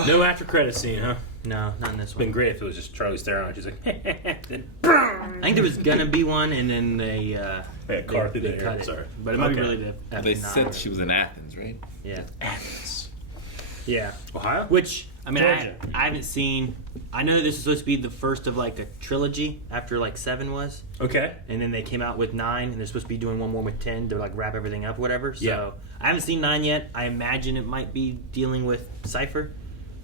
No after credit scene, huh? No, not in this It's one. been great if it was just Charlie staring at you. She's like, then I think there was gonna be one, and then they car through the air. cut it. Sorry. But it might be Okay. really after They 9. said she was in Athens, right? Yeah. Athens. Yeah. Ohio? Which, I mean, Georgia. I haven't seen. I know this is supposed to be the first of like a trilogy after like 7 was. Okay. And then they came out with 9, and they're supposed to be doing one more with 10 to like wrap everything up, or whatever. So Yeah. I haven't seen 9 yet. I imagine it might be dealing with Cypher,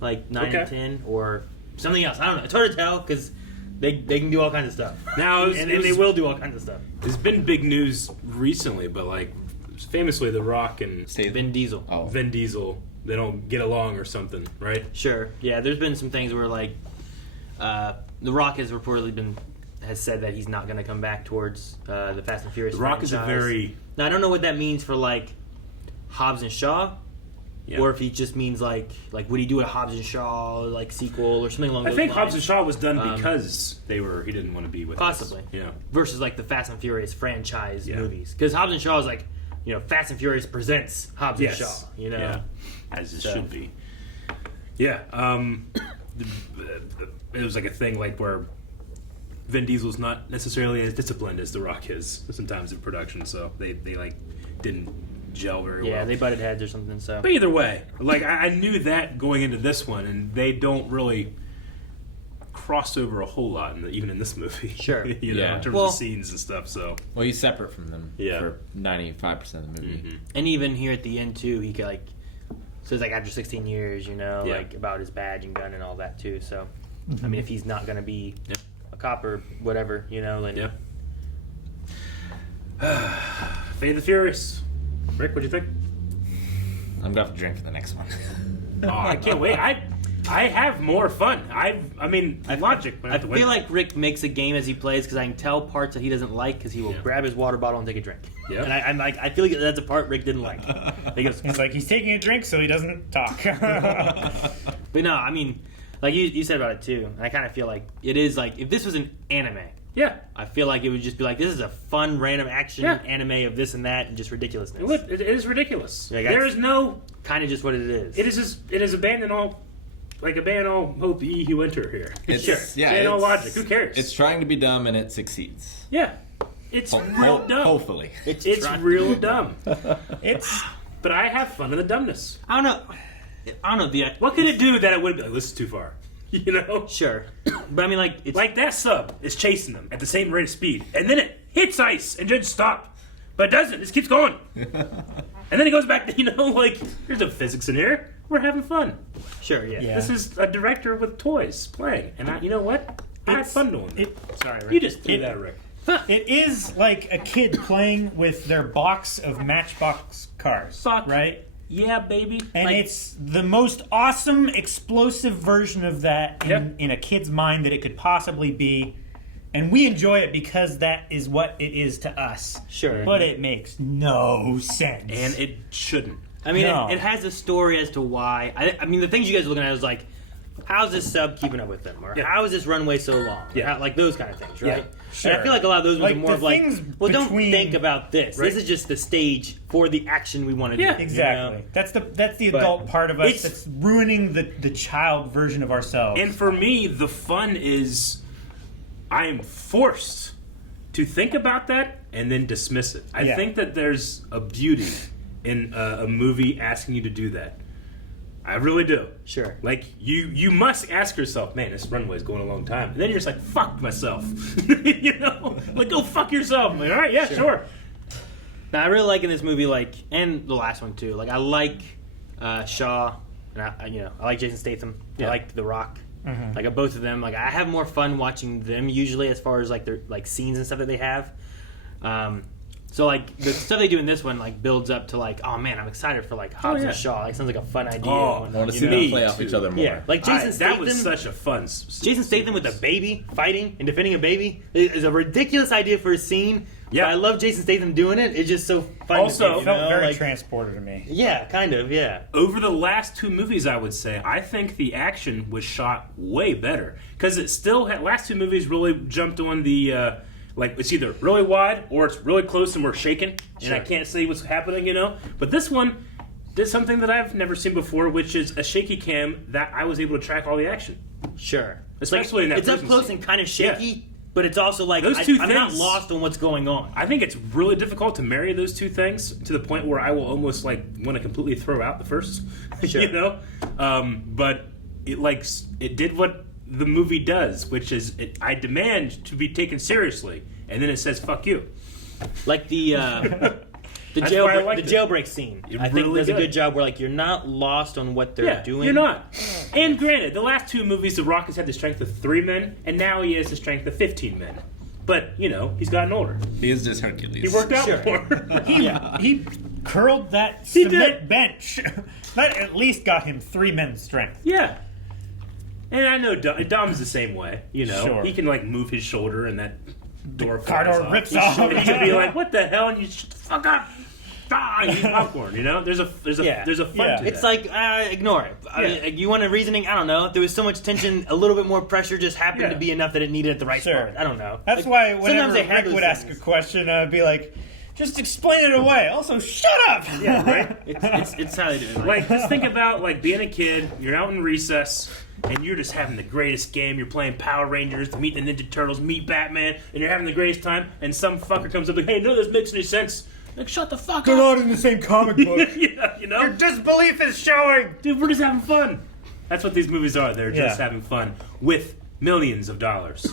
like 9 and Okay. 10, or something else. I don't know. It's hard to tell because they can do all kinds of stuff. Now, and they will do all kinds of stuff. There's been big news recently, but like famously, The Rock and Vin Diesel. Oh. Vin Diesel, they don't get along or something, right? Sure. Yeah, there's been some things where like The Rock has reportedly has said that he's not going to come back towards the Fast and Furious. The Rock is a franchise. very Now I don't know what that means for like Hobbs and Shaw, Yeah. or if he just means like would he do a Hobbs and Shaw like sequel or something along I those think lines? Hobbs and Shaw was done because he didn't want to be with Possibly. us. Yeah. Versus like the Fast and Furious franchise Yeah. movies, because Hobbs and Shaw is like, you know, Fast and Furious presents Hobbs Yes. and Shaw. You know, Yeah. As it So. should be. Yeah. It was like a thing like where Vin Diesel's not necessarily as disciplined as The Rock is sometimes in production, so they like didn't gel very well. Yeah, they butted heads or something. So, But either way, like I knew that going into this one, and they don't really cross over a whole lot, even in this movie. Sure. you know, Yeah. in terms Well- of scenes and stuff. So Well, he's separate from them Yeah. for 95% of the movie. and even here at the end too, he could like says like after 16 years, you know, Yeah. like about his badge and gun and all that too. So, I mean, if he's not gonna be a cop or whatever, you know, then Fate of the Furious. Rick, what'd you think? I'm gonna have to drink for the next one. Oh, I can't wait. I have more fun. I mean, logic. But I feel like Rick makes a game as he plays because I can tell parts that he doesn't like because he will grab his water bottle and take a drink. Yeah. And I'm like, I feel like that's a part Rick didn't like. He goes, It's like he's taking a drink so he doesn't talk. but no, I mean, like you said about it too. I kind of feel like it is like if this was an anime. Yeah. I feel like it would just be like, this is a fun, random action Yeah. anime of this and that and just ridiculousness. It is ridiculous. Like, there that's is no. kind of just what it is. It is abandon all hope ye who enter here. It's, Sure. Yeah, Abandon all it's- logic. Who cares? It's trying to be dumb and it succeeds. Yeah. It's real dumb. Hopefully. It's real dumb. It's. But I have fun in the dumbness. I don't know. What could it do that it would be like, this is too far? You know? Sure. But I mean, like, it's Like that sub is chasing them at the same rate of speed, and then it hits ice and just stop. But it doesn't. It just keeps going. And then it goes back to, like, there's no physics in here. We're having fun. Sure, yeah. This is a director with toys playing. And you know what? I had fun doing that. Sorry, Rick. You just threw that, Rick. It is like a kid playing with their box of Matchbox cars. Fuck. Right? Yeah, baby. And Like, it's the most awesome, explosive version of that in a kid's mind that it could possibly be. And we enjoy it because that is what it is to us. Sure. But it makes no sense. and it shouldn't. I mean, No. it has a story as to why. I mean, the things you guys are looking at is like how's this sub keeping up with them, or how is this runway so long? Yeah. Like those kind of things, right? Yeah. Sure. And I feel like a lot of those ones Like are more the of like, things well, don't between- think about this. Right. This is just the stage for the action we want to do. Yeah. Exactly. You know? That's the But adult part of us it's- that's ruining the child version of ourselves. And for me, the fun is I am forced to think about that and then dismiss it. I Yeah. think that there's a beauty in a movie asking you to do that. I really do. Sure. Like, you must ask yourself, man, this runway's going a long time. And then you're just like, fuck myself. You know? Like, go fuck yourself. I'm like, all right, yeah, sure. Now, I really like in this movie, like, and the last one too. Like, I like Shaw, and I like Jason Statham. Yeah. I like The Rock. Mhm. Like both of them. Like, I have more fun watching them usually, as far as like their like scenes and stuff that they have. So like the stuff they do in this one like builds up to like, oh man, I'm excited for like Hobbs yeah. and Shaw. Like, sounds like a fun idea. Oh, and I want to you see know? them play off each other more. Yeah, like Jason Statham. That was such a fun. Jason Statham with a baby fighting and defending a baby is a ridiculous idea for a scene. Yeah. But I love Jason Statham doing it. It's just so fun. Also, to see, it you felt know? very like, transported to me. yeah, kind of, yeah. Over the last two movies, I would say, I think the action was shot way better. Because it still had, last two movies really jumped on the, like, it's either really wide or it's really close and we're shaking. And I can't see what's happening, you know? But this one did something that I've never seen before, which is a shaky cam that I was able to track all the action. Sure. Especially in that it's up prison close scene. and kind of shaky, but it's also like Those two I'm not things- lost on what's going on. I think it's really difficult to marry those two things to the point where I will almost like want to completely throw out the first, Sure. you know. But it did what the movie does, which is I demand to be taken seriously, and then it says "fuck you." Like the That's why I liked the it. jailbreak scene. It I think really does a did. good job where like you're not lost on what they're doing. You're not. And granted, the last two movies, The Rock has had the strength of 3 men, and now he has the strength of 15 men. But you know, he's gotten older. He is just Hercules. He worked out Sure. more. He curled that He cement did. bench. That at least got him 3 men's strength. Yeah. And I know Dom's the same way, you know. Sure. He can like move his shoulder and that door car flies door off. rips He off. should- And he'll be like, "What the hell?" And you shut the fuck up. Ah, you eat popcorn, you know. There's a fun Yeah. to It's that. like ignore it. I Yeah. mean, like, you want a reasoning? I don't know. There was so much tension, a little bit more pressure just happened Yeah. to be enough that it needed at the right Sure. spot. I don't know. That's Like, why sometimes whenever they have Rick those would ask a things. question, I'd be like, just explain it away. Also, shut up! Yeah, right. It's how they do it. Like, just think about like being a kid. You're out in recess. And you're just having the greatest game. You're playing Power Rangers, meet the Ninja Turtles, meet Batman, and you're having the greatest time. And some fucker comes up like, "Hey, none of this makes any sense." Like, shut the fuck They're up. not in the same comic book. Yeah, you know. Your disbelief is showing! Dude, we're just having fun. That's what these movies are. They're just Yeah. having fun with millions of dollars.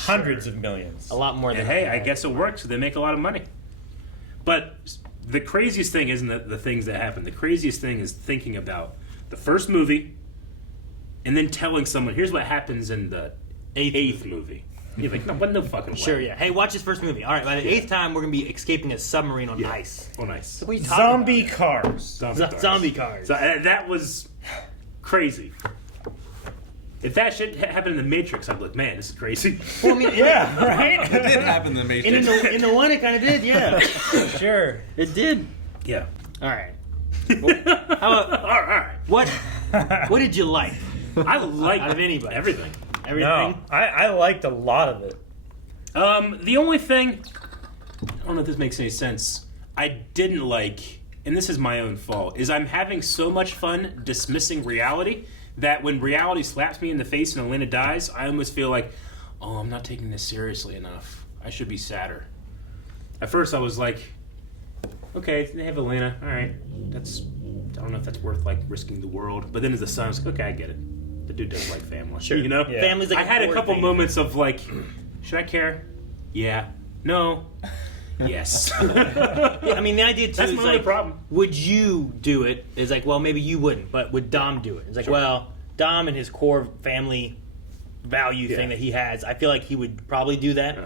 Hundreds of millions. A lot more than And hey, I guess it works. So they make a lot of money. But the craziest thing isn't the things that happen. The craziest thing is thinking about the first movie and then telling someone, here's what happens in the eighth movie. You're like, no fucking way. Sure, yeah. Hey, watch this first movie. All right, by the 8th time, we're going to be escaping a submarine on ice. On ice. What are you talking Zombie about? cars. Zombie cars. So that was crazy. If that shit happened in the Matrix, I'd be like, man, this is crazy. Well, I mean, Yeah, right? It did happen in the And Matrix. in the one, it kind of did, yeah. Sure. It did. Yeah. All right. Well, how about, All right. what did you like? I like Out of anybody. everything. Everything? No, I liked a lot of it. The only thing, I don't know if this makes any sense, I didn't like, and this is my own fault, is I'm having so much fun dismissing reality that when reality slaps me in the face and Elena dies, I almost feel like, oh, I'm not taking this seriously enough. I should be sadder. At first I was like, okay, they have Elena, alright, I don't know if that's worth like risking the world. But then as the son, I was like, okay, I get it. The dude does like family. Sure. You know? Yeah. Family's like I had a important couple thing. moments of like, should I care? Yeah. No. Yes. Yeah, I mean, the idea too That's is my only like, problem. would you do it? Is like, well, maybe you wouldn't, but would Dom do it? It's like, Sure. well, Dom and his core family value thing that he has, I feel like he would probably do that.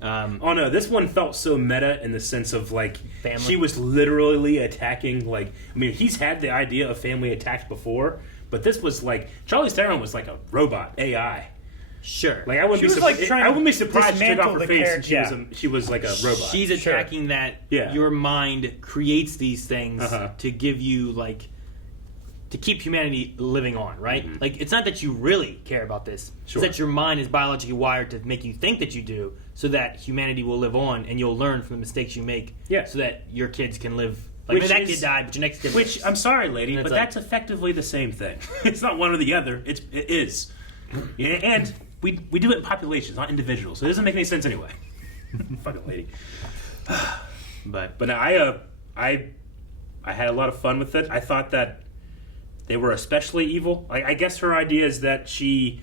Oh no, this one felt so meta in the sense of like Family. she was literally attacking. Like, I mean, he's had the idea of family attacks before, but this was like Charlize Theron was like a robot AI. Sure. Like I wouldn't She be was, like, trying I wouldn't be to surprised she took off dismantle her the face and character- she was like a robot. She's attacking that Yeah. your mind creates these things Uh-huh. to give you like to keep humanity living on, right? Mm-hmm. Like, it's not that you really care about this. Sure. It's that your mind is biologically wired to make you think that you do, so that humanity will live on, and you'll learn from the mistakes you make, so that your kids can live. Like, maybe that kid died, but your next kid. Which, I'm sorry, lady, but like, that's effectively the same thing. It's not one or the other. It is. Yeah, and we do it in populations, not individuals. So it doesn't make any sense anyway. Fucking lady. But I had a lot of fun with it. I thought that they were especially evil. I guess her idea is that she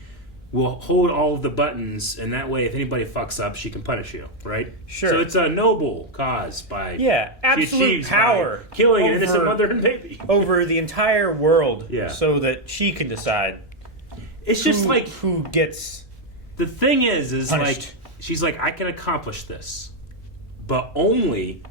will hold all of the buttons, and that way, if anybody fucks up, she can punish you, right? Sure. So it's a noble cause by absolute power, killing an innocent mother and baby over the entire world, Yeah. so that she can decide. It's just like who gets. The thing is punished. like she's like, I can accomplish this, but only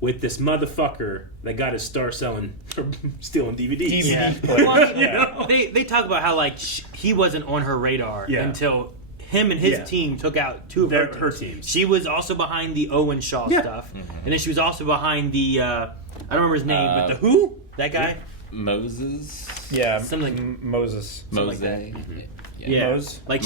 with this motherfucker that got his star selling or stealing DVDs. Well, they talk about how like he wasn't on her radar until him and his team took out two of her teams. She was also behind the Owen Shaw stuff, and then she was also behind the I don't remember his name, but the Who, that guy. Moses. Yeah, something Moses. Something like that. Yeah. Mose. Like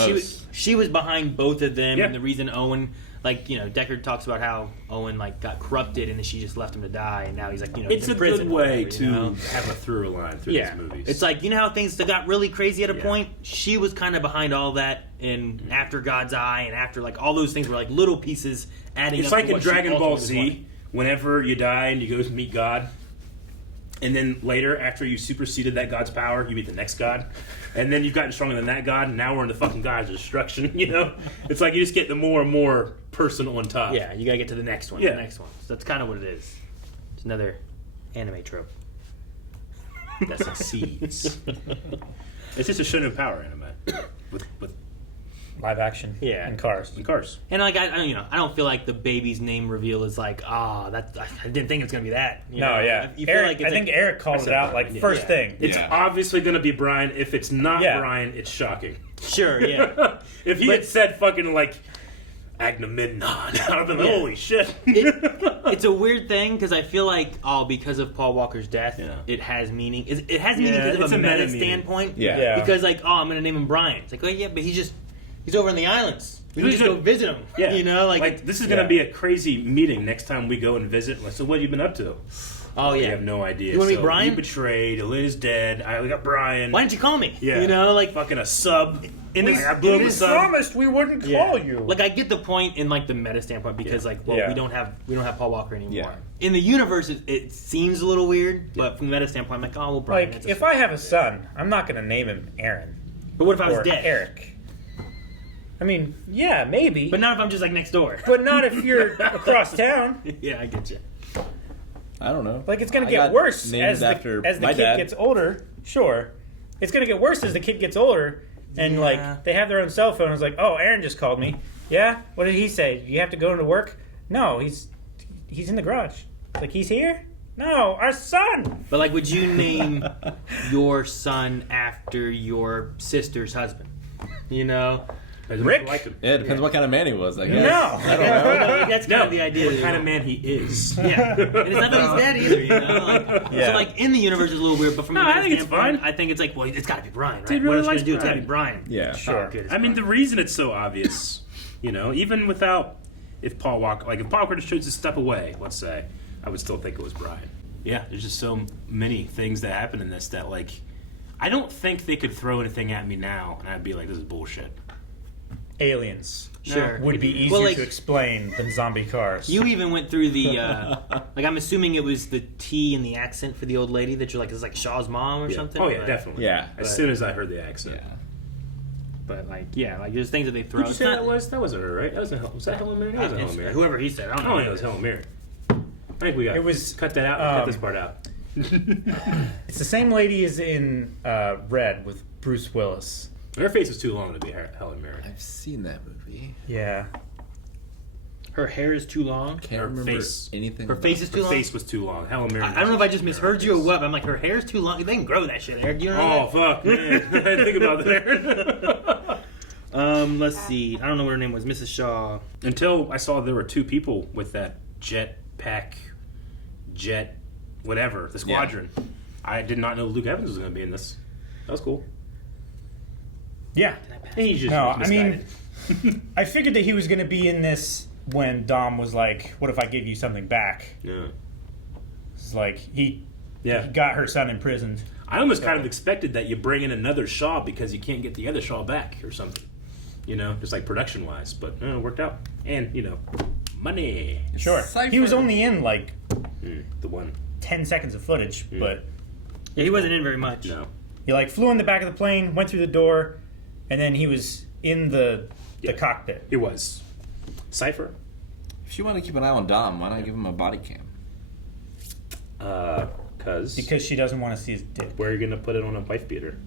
she was behind both of them, and the reason Owen, like, you know, Deckard talks about how Owen like got corrupted, and then she just left him to die, and now he's like, you know, It's he's in a prison good way or whatever, to have a through line through these movies. It's like, you know how things got really crazy at a point? She was kind of behind all that, and after God's Eye, and after like all those things were like little pieces adding It's up like to in what she Dragon Ball ultimately wanted. Z, whenever you die and you go to meet God, and then later, after you superseded that God's power, you meet the next God, and then you've gotten stronger than that God, and now we're in the fucking God's destruction, you know? It's like you just get the more and more person on top. Yeah, you gotta get to the next one. Yeah. The next one. So that's kind of what it is. It's another anime trope that succeeds. It's just a shonen power anime with live action. Yeah, and cars. And like I don't feel like the baby's name reveal is like, I didn't think it was gonna be that. You know? You feel like it's I think Eric called it out like first thing. It's obviously going to be Brian. If it's not Brian, it's shocking. Sure, yeah. If he had said fucking like Agamemnon, I'd have been like, holy shit. It's a weird thing because I feel like because of Paul Walker's death, it has meaning. It has meaning because of a meta standpoint. Yeah. Because like, I'm gonna name him Brian. It's like, oh yeah, but he's over in the islands. We can just go visit him. Yeah. You know, like this is going to be a crazy meeting next time we go and visit. So what have you been up to? Oh, yeah. You have no idea. You want to meet So Brian? He betrayed. Lynn's dead. We got Brian. Why didn't you call me? Yeah. You know, like fucking a sub. I promised we wouldn't call you. Like I get the point in like the meta standpoint because we don't have Paul Walker anymore. Yeah. In the universe, it seems a little weird, but from the meta standpoint, I'm like, oh well, Brian. Like if I have a son, I'm not going to name him Aaron. But what if I was or dead? Eric. I mean, yeah, maybe. But not if I'm just like next door. But not if you're across town. Yeah, I get you. I don't know. Like it's going to I get got worse named as after the my kid dad. gets older. Sure, it's going to get worse as the kid gets older, and like they have their own cell phone. It's like, oh, Aaron just called me. Yeah, what did he say? You have to go to work? No, he's in the garage. Like he's here. No, our son. But like, would you name your son after your sister's husband? You know. Rick? Yeah, it depends what kind of man he was, I guess. No. I don't know. That's kind of the idea. What kind of man he is. Yeah. And it's not that he's dead either, you know? Like, So, like, in the universe, it's a little weird, but from I think it's fine. I think it's like, well, it's got to be Brian, right? Dude What really else are you likes going to do? It's got to be Brian. Brian. Yeah. Sure. Good, I mean, the reason it's so obvious, you know, even without, if Paul Walker just chose to step away, let's say, I would still think it was Brian. Yeah, there's just so many things that happen in this that, like, I don't think they could throw anything at me now, and I'd be like, this is bullshit. Aliens. Sure. Would be easier to explain than zombie cars. You even went through the, like, I'm assuming it was the T in the accent for the old lady that you're like, is like Shaw's mom or something? Oh, yeah, But- definitely. Yeah. As soon as I heard the accent. Yeah. But, like, like, there's things that they throw. Who'd you say that was? That wasn't her, right? Was that Helen Mirren? That was Helen Mirren. Whoever he said. I don't know. it was Helen Mirren. I think we got It was, cut that out and cut this part out. It's the same lady as in Red with Bruce Willis. Her face was too long to be Helen Mirren. I've seen that movie. Yeah. Her hair is too long. Can't Her remember face. anything. Her about face is it. too Her long. face was too long. Helen Mirren. I don't know if I just misheard you or what, but I'm like, her hair's too long. They can grow that shit, Eric. You know Oh, fuck, man. I didn't think about that. Let's see. I don't know what her name was. Mrs. Shaw. Until I saw there were two people with that jet, whatever, the squadron. I did not know Luke Evans was going to be in this. That was cool. Yeah. He's just No, I mean, misguided. I figured that he was going to be in this when Dom was like, "What if I give you something back?" Yeah. It's like he got her son imprisoned. I almost kind of expected that you bring in another Shaw because you can't get the other Shaw back or something. You know, just like production-wise. But it worked out. And, you know, money. Sure. He was only in like the one 10 seconds of footage, but yeah, he wasn't in very much. No. He like flew in the back of the plane, went through the door, and then he was in the cockpit. It was. Cypher? If you want to keep an eye on Dom, why not give him a body cam? Because she doesn't want to see his dick. Where are you going to put it on a wife beater?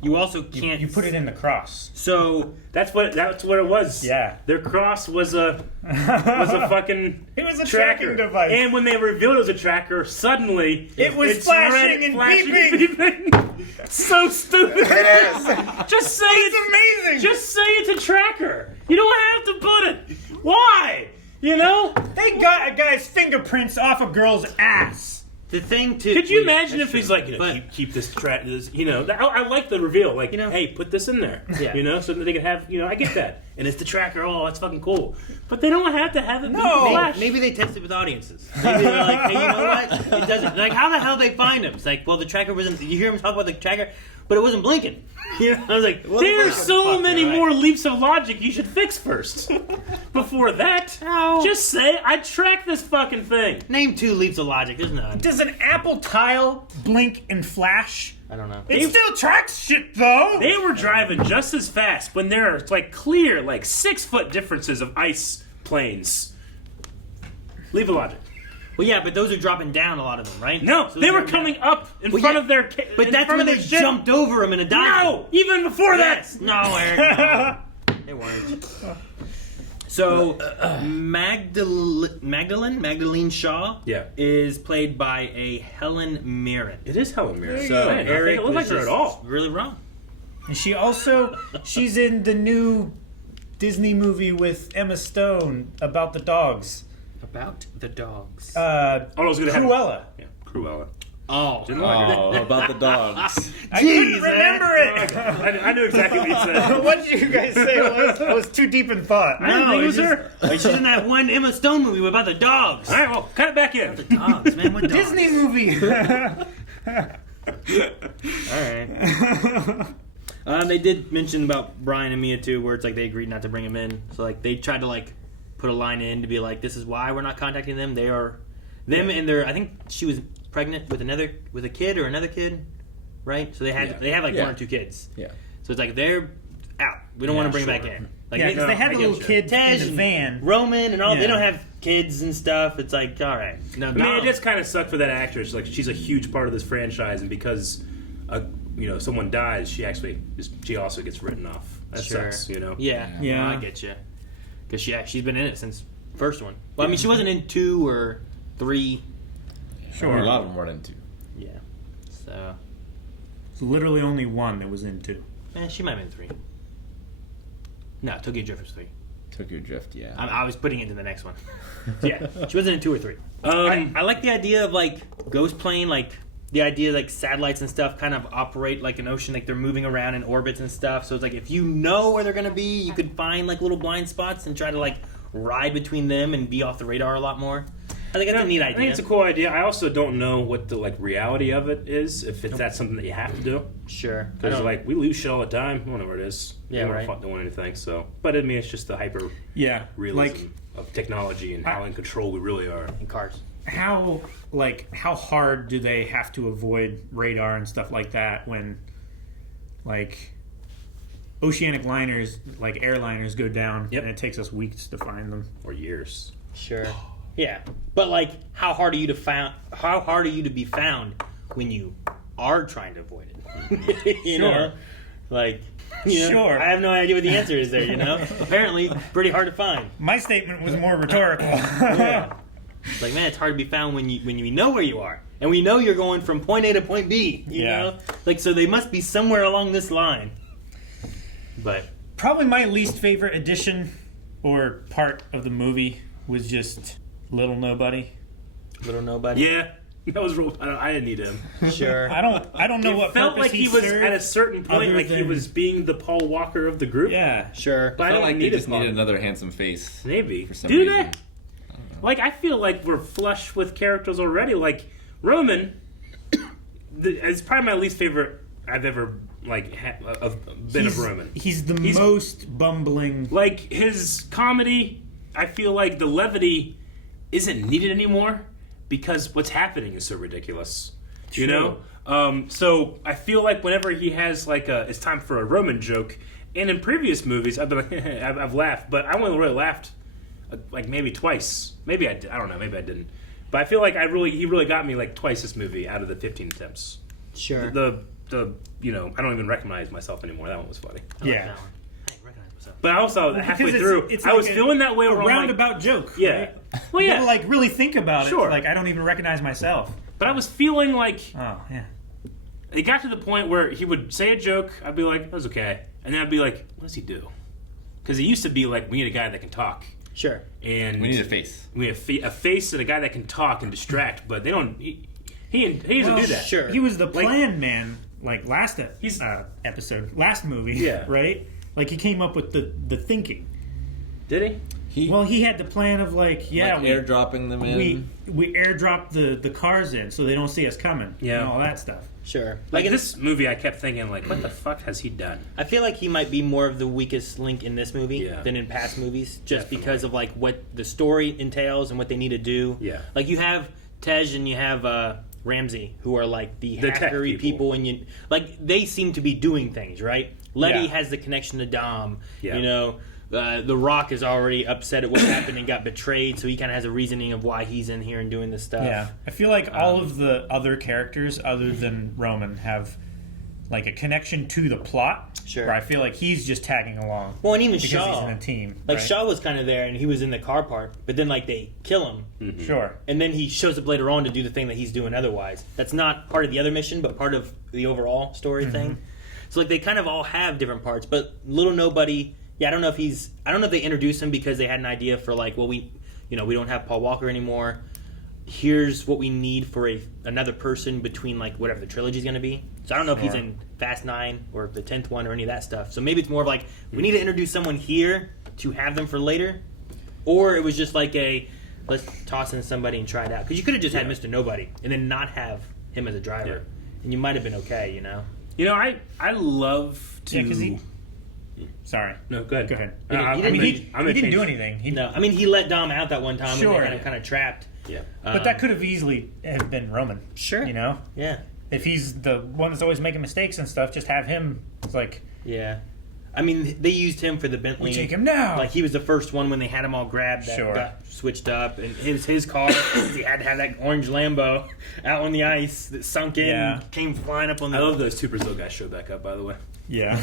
You also can't. You put it in the cross. So that's what it was. Yeah. Their cross was a fucking It was a tracker. tracking device. And when they revealed it was a tracker, suddenly It was it's flashing red, and beeping. So stupid. It is. Just say it's amazing. Just say it's a tracker. You don't have to put it. Why? You know? They got a guy's fingerprints off a girl's ass. The thing to Could you imagine if he's like, keep this track, you know? I like the reveal, like, hey, put this in there, Yeah. you know, so that they can have, you know, I get that, and it's the tracker. Oh, that's fucking cool, but they don't have to have it. Maybe they tested with audiences. Maybe they're like, hey, you know what? It doesn't. Like, how the hell they find him? It's like, well, the tracker wasn't. You hear him talk about the tracker, but it wasn't blinking. You know, I was like, There's so many more leaps of logic you should fix first. Before that, just say, I track this fucking thing. Name 2 leaps of logic. There's none. Does an Apple tile blink and flash? I don't know. It still tracks shit, though. They were driving just as fast when there are like clear, like 6-foot differences of ice planes. Leave of logic. Well, yeah, but those are dropping down, a lot of them, right? No, So they they're were coming up in Well, front yeah, of their. But in that's front when of they their ship. jumped over him in a dive. No, even before Yes. that. No, Eric. No. They weren't. So, Magdalene Shaw is played by a Helen Mirren. It is Helen Mirren. So, I don't think Eric it looked like was her at just all. really wrong. And she's in the new Disney movie with Emma Stone about the dogs. About the dogs. I was gonna have- Cruella. Yeah, Cruella. Oh. Didn't like it. Oh, about the dogs. I couldn't remember it. I knew exactly what you said. What did you guys say? I was too deep in thought. I didn't think it was her. Like, she's in that one Emma Stone movie about the dogs. All right, well, cut it back in. The dogs, man. What dogs? Disney movie. All right. They did mention about Brian and Mia too, where it's like they agreed not to bring him in. So like they tried to like put a line in to be like, this is why we're not contacting them. They are them and their. I think she was pregnant with a kid or another kid, right? So they have like 1 or 2 kids. Yeah. So it's like they're out. We don't want to bring them back in. Like, Yeah, because they had the little kid Tej in the and van. Roman and all. They Yeah. don't have kids and stuff. It's like, all right. No, I mean, it just kind of sucked for that actress. Like, she's a huge part of this franchise, and because, someone dies, she also gets written off. That sucks, you know. Yeah, Yeah. No, I get you. Because she's been in it since first one. Well, I mean, she wasn't in 2 or 3. Sure. A lot of them weren't into. Yeah. So. It's literally only one that was in 2. She might have been 3. No, Tokyo Drift was 3. Tokyo Drift, yeah. I was putting it in the next one. Yeah, she wasn't in 2 or 3. I like the idea of like ghost plane, like the idea like satellites and stuff kind of operate like an ocean, like they're moving around in orbits and stuff. So it's like if you know where they're gonna be, you could find like little blind spots and try to like ride between them and be off the radar a lot more. I think that's a neat idea. I think it's a cool idea. I also don't know what the reality of it is. If that's something that you have to do. Sure. Because we lose shit all the time. Whatever it is. Yeah, we're right. not doing anything. So, but I mean, it's just the hyper realism of technology and how in control we really are. In cars. How hard do they have to avoid radar and stuff like that when like oceanic liners, like airliners, go down and it takes us weeks to find them or years? Sure. Yeah, but like, how hard are you to be found when you are trying to avoid it? you know, like, Sure. I have no idea what the answer is there. You know, apparently pretty hard to find. My statement was more rhetorical. Yeah. It's like, man, it's hard to be found when you know where you are, and we know you're going from point A to point B. You know, like so they must be somewhere along this line. But probably my least favorite addition or part of the movie was just Little Nobody. Little Nobody. Yeah. That was real. I didn't need him. Sure. I don't know It what felt purpose like he was served at a certain point, other like he than- was being the Paul Walker of the group. Yeah. Sure. But I I felt don't like need they just Paul. needed another handsome face. Maybe. For some Do reason. they? Like, I feel like we're flush with characters already. Like, Roman, it's probably my least favorite I've ever, like, been of Roman. He's the most bumbling. Like, his comedy, I feel like the levity isn't needed anymore because what's happening is so ridiculous. You know? So I feel like whenever he has, like, it's time for a Roman joke, and in previous movies, I've been like, I've laughed, but I only really laughed like maybe twice. Maybe I did. I don't know. Maybe I didn't. But I feel like he really got me like twice this movie out of the 15 attempts. Sure. The you know, I don't even recognize myself anymore. That one was funny. Yeah. But also halfway Because through, it's I like was feeling that way. A where I'm like- roundabout joke. Yeah. Right? Well, You yeah. gotta, like really think about Sure. it. Like I don't even recognize myself. But I was feeling like Oh yeah. it got to the point where he would say a joke. I'd be like, that was okay. And then I'd be like, what does he do? Because it used to be like, we need a guy that can talk. Sure. And We need a face. We need a face and a guy that can talk and distract. But they don't. He doesn't do that. Sure. He was the Like- plan man. Like last episode, last movie. Yeah. Right. Like he came up with the thinking. Did he? Well, he had the plan of like Like airdropping them in. We airdrop the cars in so they don't see us coming. Yeah. And all that stuff. Sure. Like in this movie, I kept thinking, like, what the fuck has he done? I feel like he might be more of the weakest link in this movie Yeah. than in past movies, just Definitely. because of like what the story entails and what they need to do. Yeah. Like you have Tej and you have Ramsey, who are like the tech hackery people. and you like they seem to be doing things right. Letty Yeah. has the connection to Dom. Yeah. You know, The Rock is already upset at what happened and got betrayed, so he kind of has a reasoning of why he's in here and doing this stuff. Yeah. I feel like all of the other characters, other than Roman, have like a connection to the plot. Sure. Where I feel like he's just tagging along. Well, and even because Shaw, he's in a team. like right? Shaw was kind of there and he was in the car part, but then like they kill him. Mm-hmm. Sure. And then he shows up later on to do the thing that he's doing otherwise. That's not part of the other mission, but part of the overall story thing. So like they kind of all have different parts. But Little Nobody, yeah, I don't know if they introduced him because they had an idea for like, well, we don't have Paul Walker anymore. Here's what we need for another person between like whatever the trilogy's going to be. So I don't know if he's in Fast 9 or the 10th one or any of that stuff. So maybe it's more of like we need to introduce someone here to have them for later, or it was just like let's toss in somebody and try it out. Because you could have just had Mr. Nobody and then not have him as a driver, and you might have been okay. You know. You know, I love to. Yeah, because he. Sorry. No, go ahead. Go ahead. He didn't do anything. He let Dom out that one time Sure. when they kind of trapped. Yeah. But that could have easily have been Roman. Sure. You know? Yeah. If he's the one that's always making mistakes and stuff, just have him. It's like. Yeah. I mean, they used him for the Bentley. We take him now. Like, he was the first one when they had him all grabbed that Sure. got switched up. And his car, he had to have that orange Lambo out on the ice that sunk in and came flying up on the... I love those two Brazil guys showed back up, by the way. Yeah.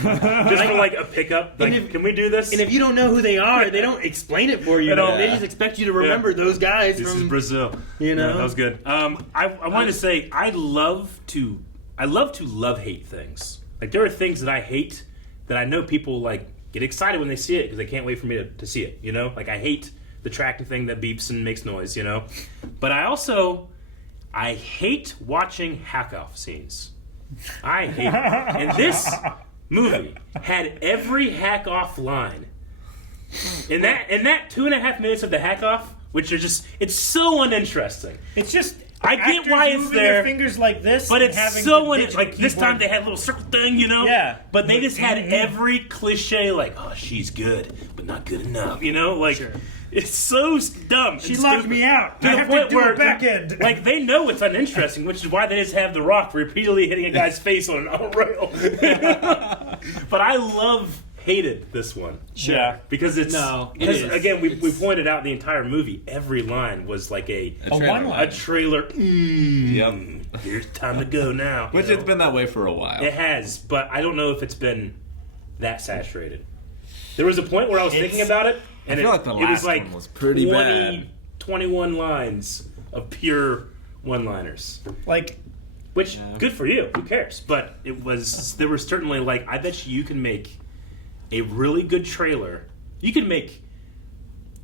Just for like a pickup. Like, can we do this? And if you don't know who they are, they don't explain it for you. They just expect you to remember those guys This from... is Brazil. You know? No, that was good. I wanted to say I love to love-hate things. Like, there are things that I hate that I know people like get excited when they see it because they can't wait for me to see it. You know, like I hate the tractor thing that beeps and makes noise. You know, but I hate watching hack-off scenes. I hate it. And this movie had every hack-off line. In that 2.5 minutes of the hack-off, which are just, it's so uninteresting. It's just. I get actors why it's moving there, their fingers like this, but and it's having so the digital like this keyboard. time they had a little circle thing, you know. Yeah. But they just had every cliche, like, oh, she's good, but not good enough, you know. Like, it's so dumb. She and locked stupid. me out. To I the have point to do where, a back end. like, they know it's uninteresting, which is why they just have The Rock repeatedly hitting a guy's face on a rail. But I hated this one. Sure. Yeah. Because it's again we pointed out the entire movie. Every line was like a trailer. Yep. Here's time to go now. Which it's been that way for a while. It has, but I don't know if it's been that saturated. There was a point where I was thinking about it, and I feel like the it was last like one was pretty bad. 21 lines of pure one-liners. Like, which good for you. Who cares? But it was. There was certainly like I bet you can make a really good trailer. You can make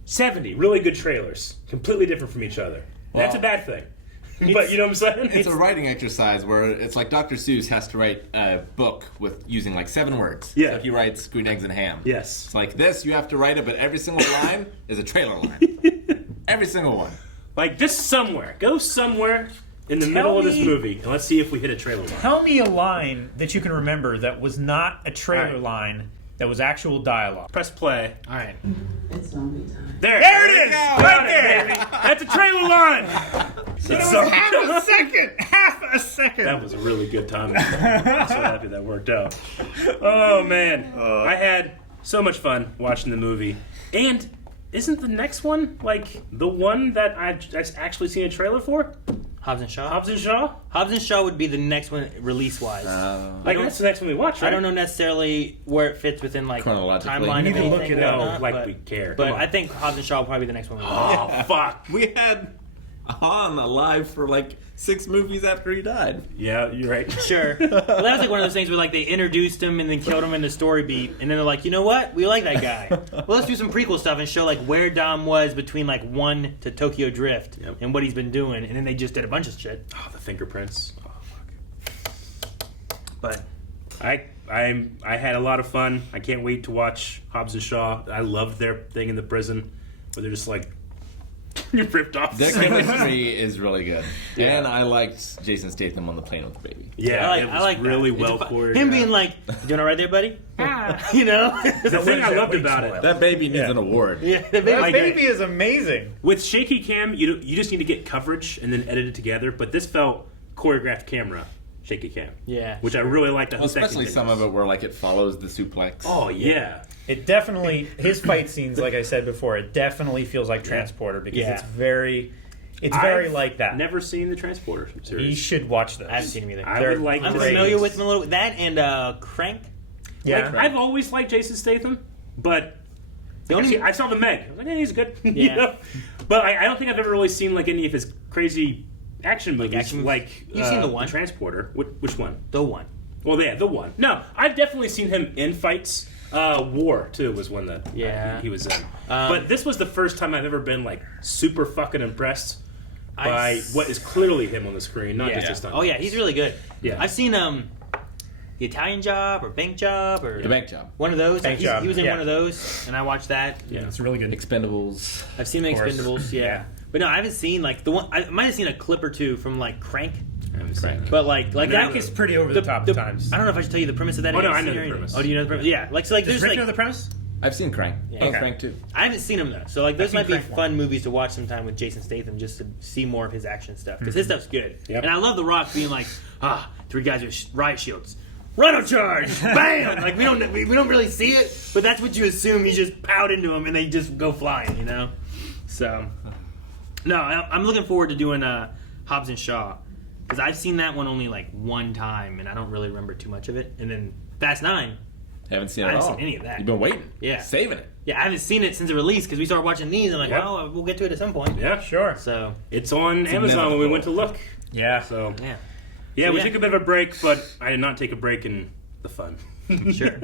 70 really good trailers, completely different from each other. That's a bad thing. But you know what I'm saying? It's a writing exercise where it's like Dr. Seuss has to write a book with using like 7 words. Yeah. So he writes Green Eggs and Ham. Yes. It's like this, you have to write it, but every single line is a trailer line. Every single one. Like, just somewhere. Go somewhere in the middle of this movie, and let's see if we hit a trailer line. Tell me a line that you can remember that was not a trailer line, that was actual dialogue. Press play. All right. It's zombie time. There it is! Right there! Baby. That's a trailer line! Half a second! That was a really good timing. I'm so happy that worked out. Oh, man. I had so much fun watching the movie. And isn't the next one, like, the one that I've actually seen a trailer for? Hobbs and Shaw? Hobbs and Shaw? Hobbs and Shaw would be the next one release-wise. Like, that's the next one we watch, right? I don't know necessarily where it fits within, like, Chronologically. timeline. You need to of look anything it up. whatnot, Like but- we care. But Come on. I think Hobbs and Shaw will probably be the next one we watch. Oh, fuck. We had Han alive for like 6 movies after he died. Yeah, you're right. Sure. Well, that was like one of those things where like they introduced him and then killed him in the story beat, and then they're like, you know what? We like that guy. Well, let's do some prequel stuff and show like where Dom was between like 1 to Tokyo Drift and what he's been doing, and then they just did a bunch of shit. Oh, the fingerprints. Oh, fuck. But I had a lot of fun. I can't wait to watch Hobbs and Shaw. I loved their thing in the prison where they're just like, you're ripped off. Their chemistry is really good. Yeah. And I liked Jason Statham on the plane with the baby. Yeah, I like really that. well It's choreographed. him being like, "You doing all right there, buddy?" You know. The thing I loved about it, That baby needs an award. Yeah, the baby. That baby is amazing. with shaky cam, you just need to get coverage and then edit it together. But this felt choreographed camera, shaky cam. Yeah, which I really liked. Well, especially some of it where like it follows the suplex. Oh yeah. It definitely, his fight scenes, like I said before, it definitely feels like Transporter because it's very like that. Never seen the Transporter series. You should watch this. I haven't seen him either. I would like I'm to familiar see with him a little. That and Crank. Yeah. Like, I've always liked Jason Statham, but I saw the Meg. I was like, hey, he's good. You Yeah. know? But I don't think I've ever really seen like any of his crazy action movies. You've seen the one? Transporter. Which one? The one. Well, yeah, the one. No, I've definitely seen him in fights. War too was one that he was in. But this was the first time I've ever been like super fucking impressed by what is clearly him on the screen, not just a stunt. Oh yeah, he's really good. Yeah. I've seen The Italian Job or Bank Job or The Bank Job. One of those. Bank Job, He was in yeah. one of those, and I watched that. Yeah. It's really good. Expendables. I've seen the Of course. Expendables, yeah. But no, I haven't seen like the one. I might have seen a clip or two from like Crank. I haven't seen it. But like Crank is pretty over the top at times. I don't know if I should tell you the premise of that. Oh, no, Have you I know seen the it or anything? premise. Oh, do you know the premise? Yeah, like so, like Does there's Rick like know the premise? I've seen Crank. Yeah. Oh, Okay. Crank too. I haven't seen him though, so like those I've might be seen Crank fun movies to watch sometime with Jason Statham just to see more of his action stuff because his stuff's good. Yep. And I love The Rock being like, 3 guys with riot shields, rhino charge, bam! Like we don't really see it, but that's what you assume. He just pout into them and they just go flying, you know. So no, I'm looking forward to doing Hobbs and Shaw because I've seen that one only like one time and I don't really remember too much of it. And then Fast 9. Haven't seen it I at haven't all. seen any of that. You've been waiting. Yeah. Saving it. Yeah, I haven't seen it since it released because we started watching these and like, Yep. well, we'll get to it at some point. Yeah, Sure. So it's on Amazon when we went to look. Yeah. So yeah, yeah, So, we yeah. took a bit of a break, but I did not take a break in the fun. sure.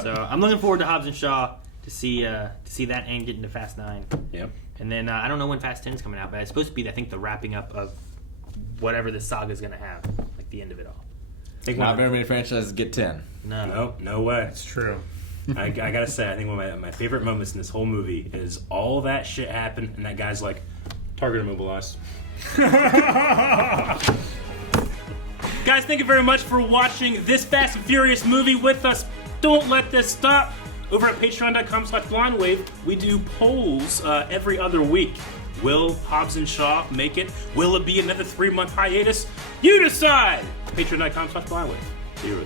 So I'm looking forward to Hobbs and Shaw to see that and get into Fast 9. Yep. And then I don't know when Fast 10 is coming out, but it's supposed to be I think the wrapping up of whatever the saga is going to have, like the end of it all. Not very many franchises get 10. No way. It's true. I gotta say, I think one of my favorite moments in this whole movie is all that shit happened, and that guy's like, target immobilized. Guys, thank you very much for watching this Fast and Furious movie with us. Don't let this stop. Over at patreon.com/blindwave, we do polls every other week. Will Hobbs and Shaw make it? Will it be another 3-month hiatus? You decide! Patreon.com/blindwave. See you there.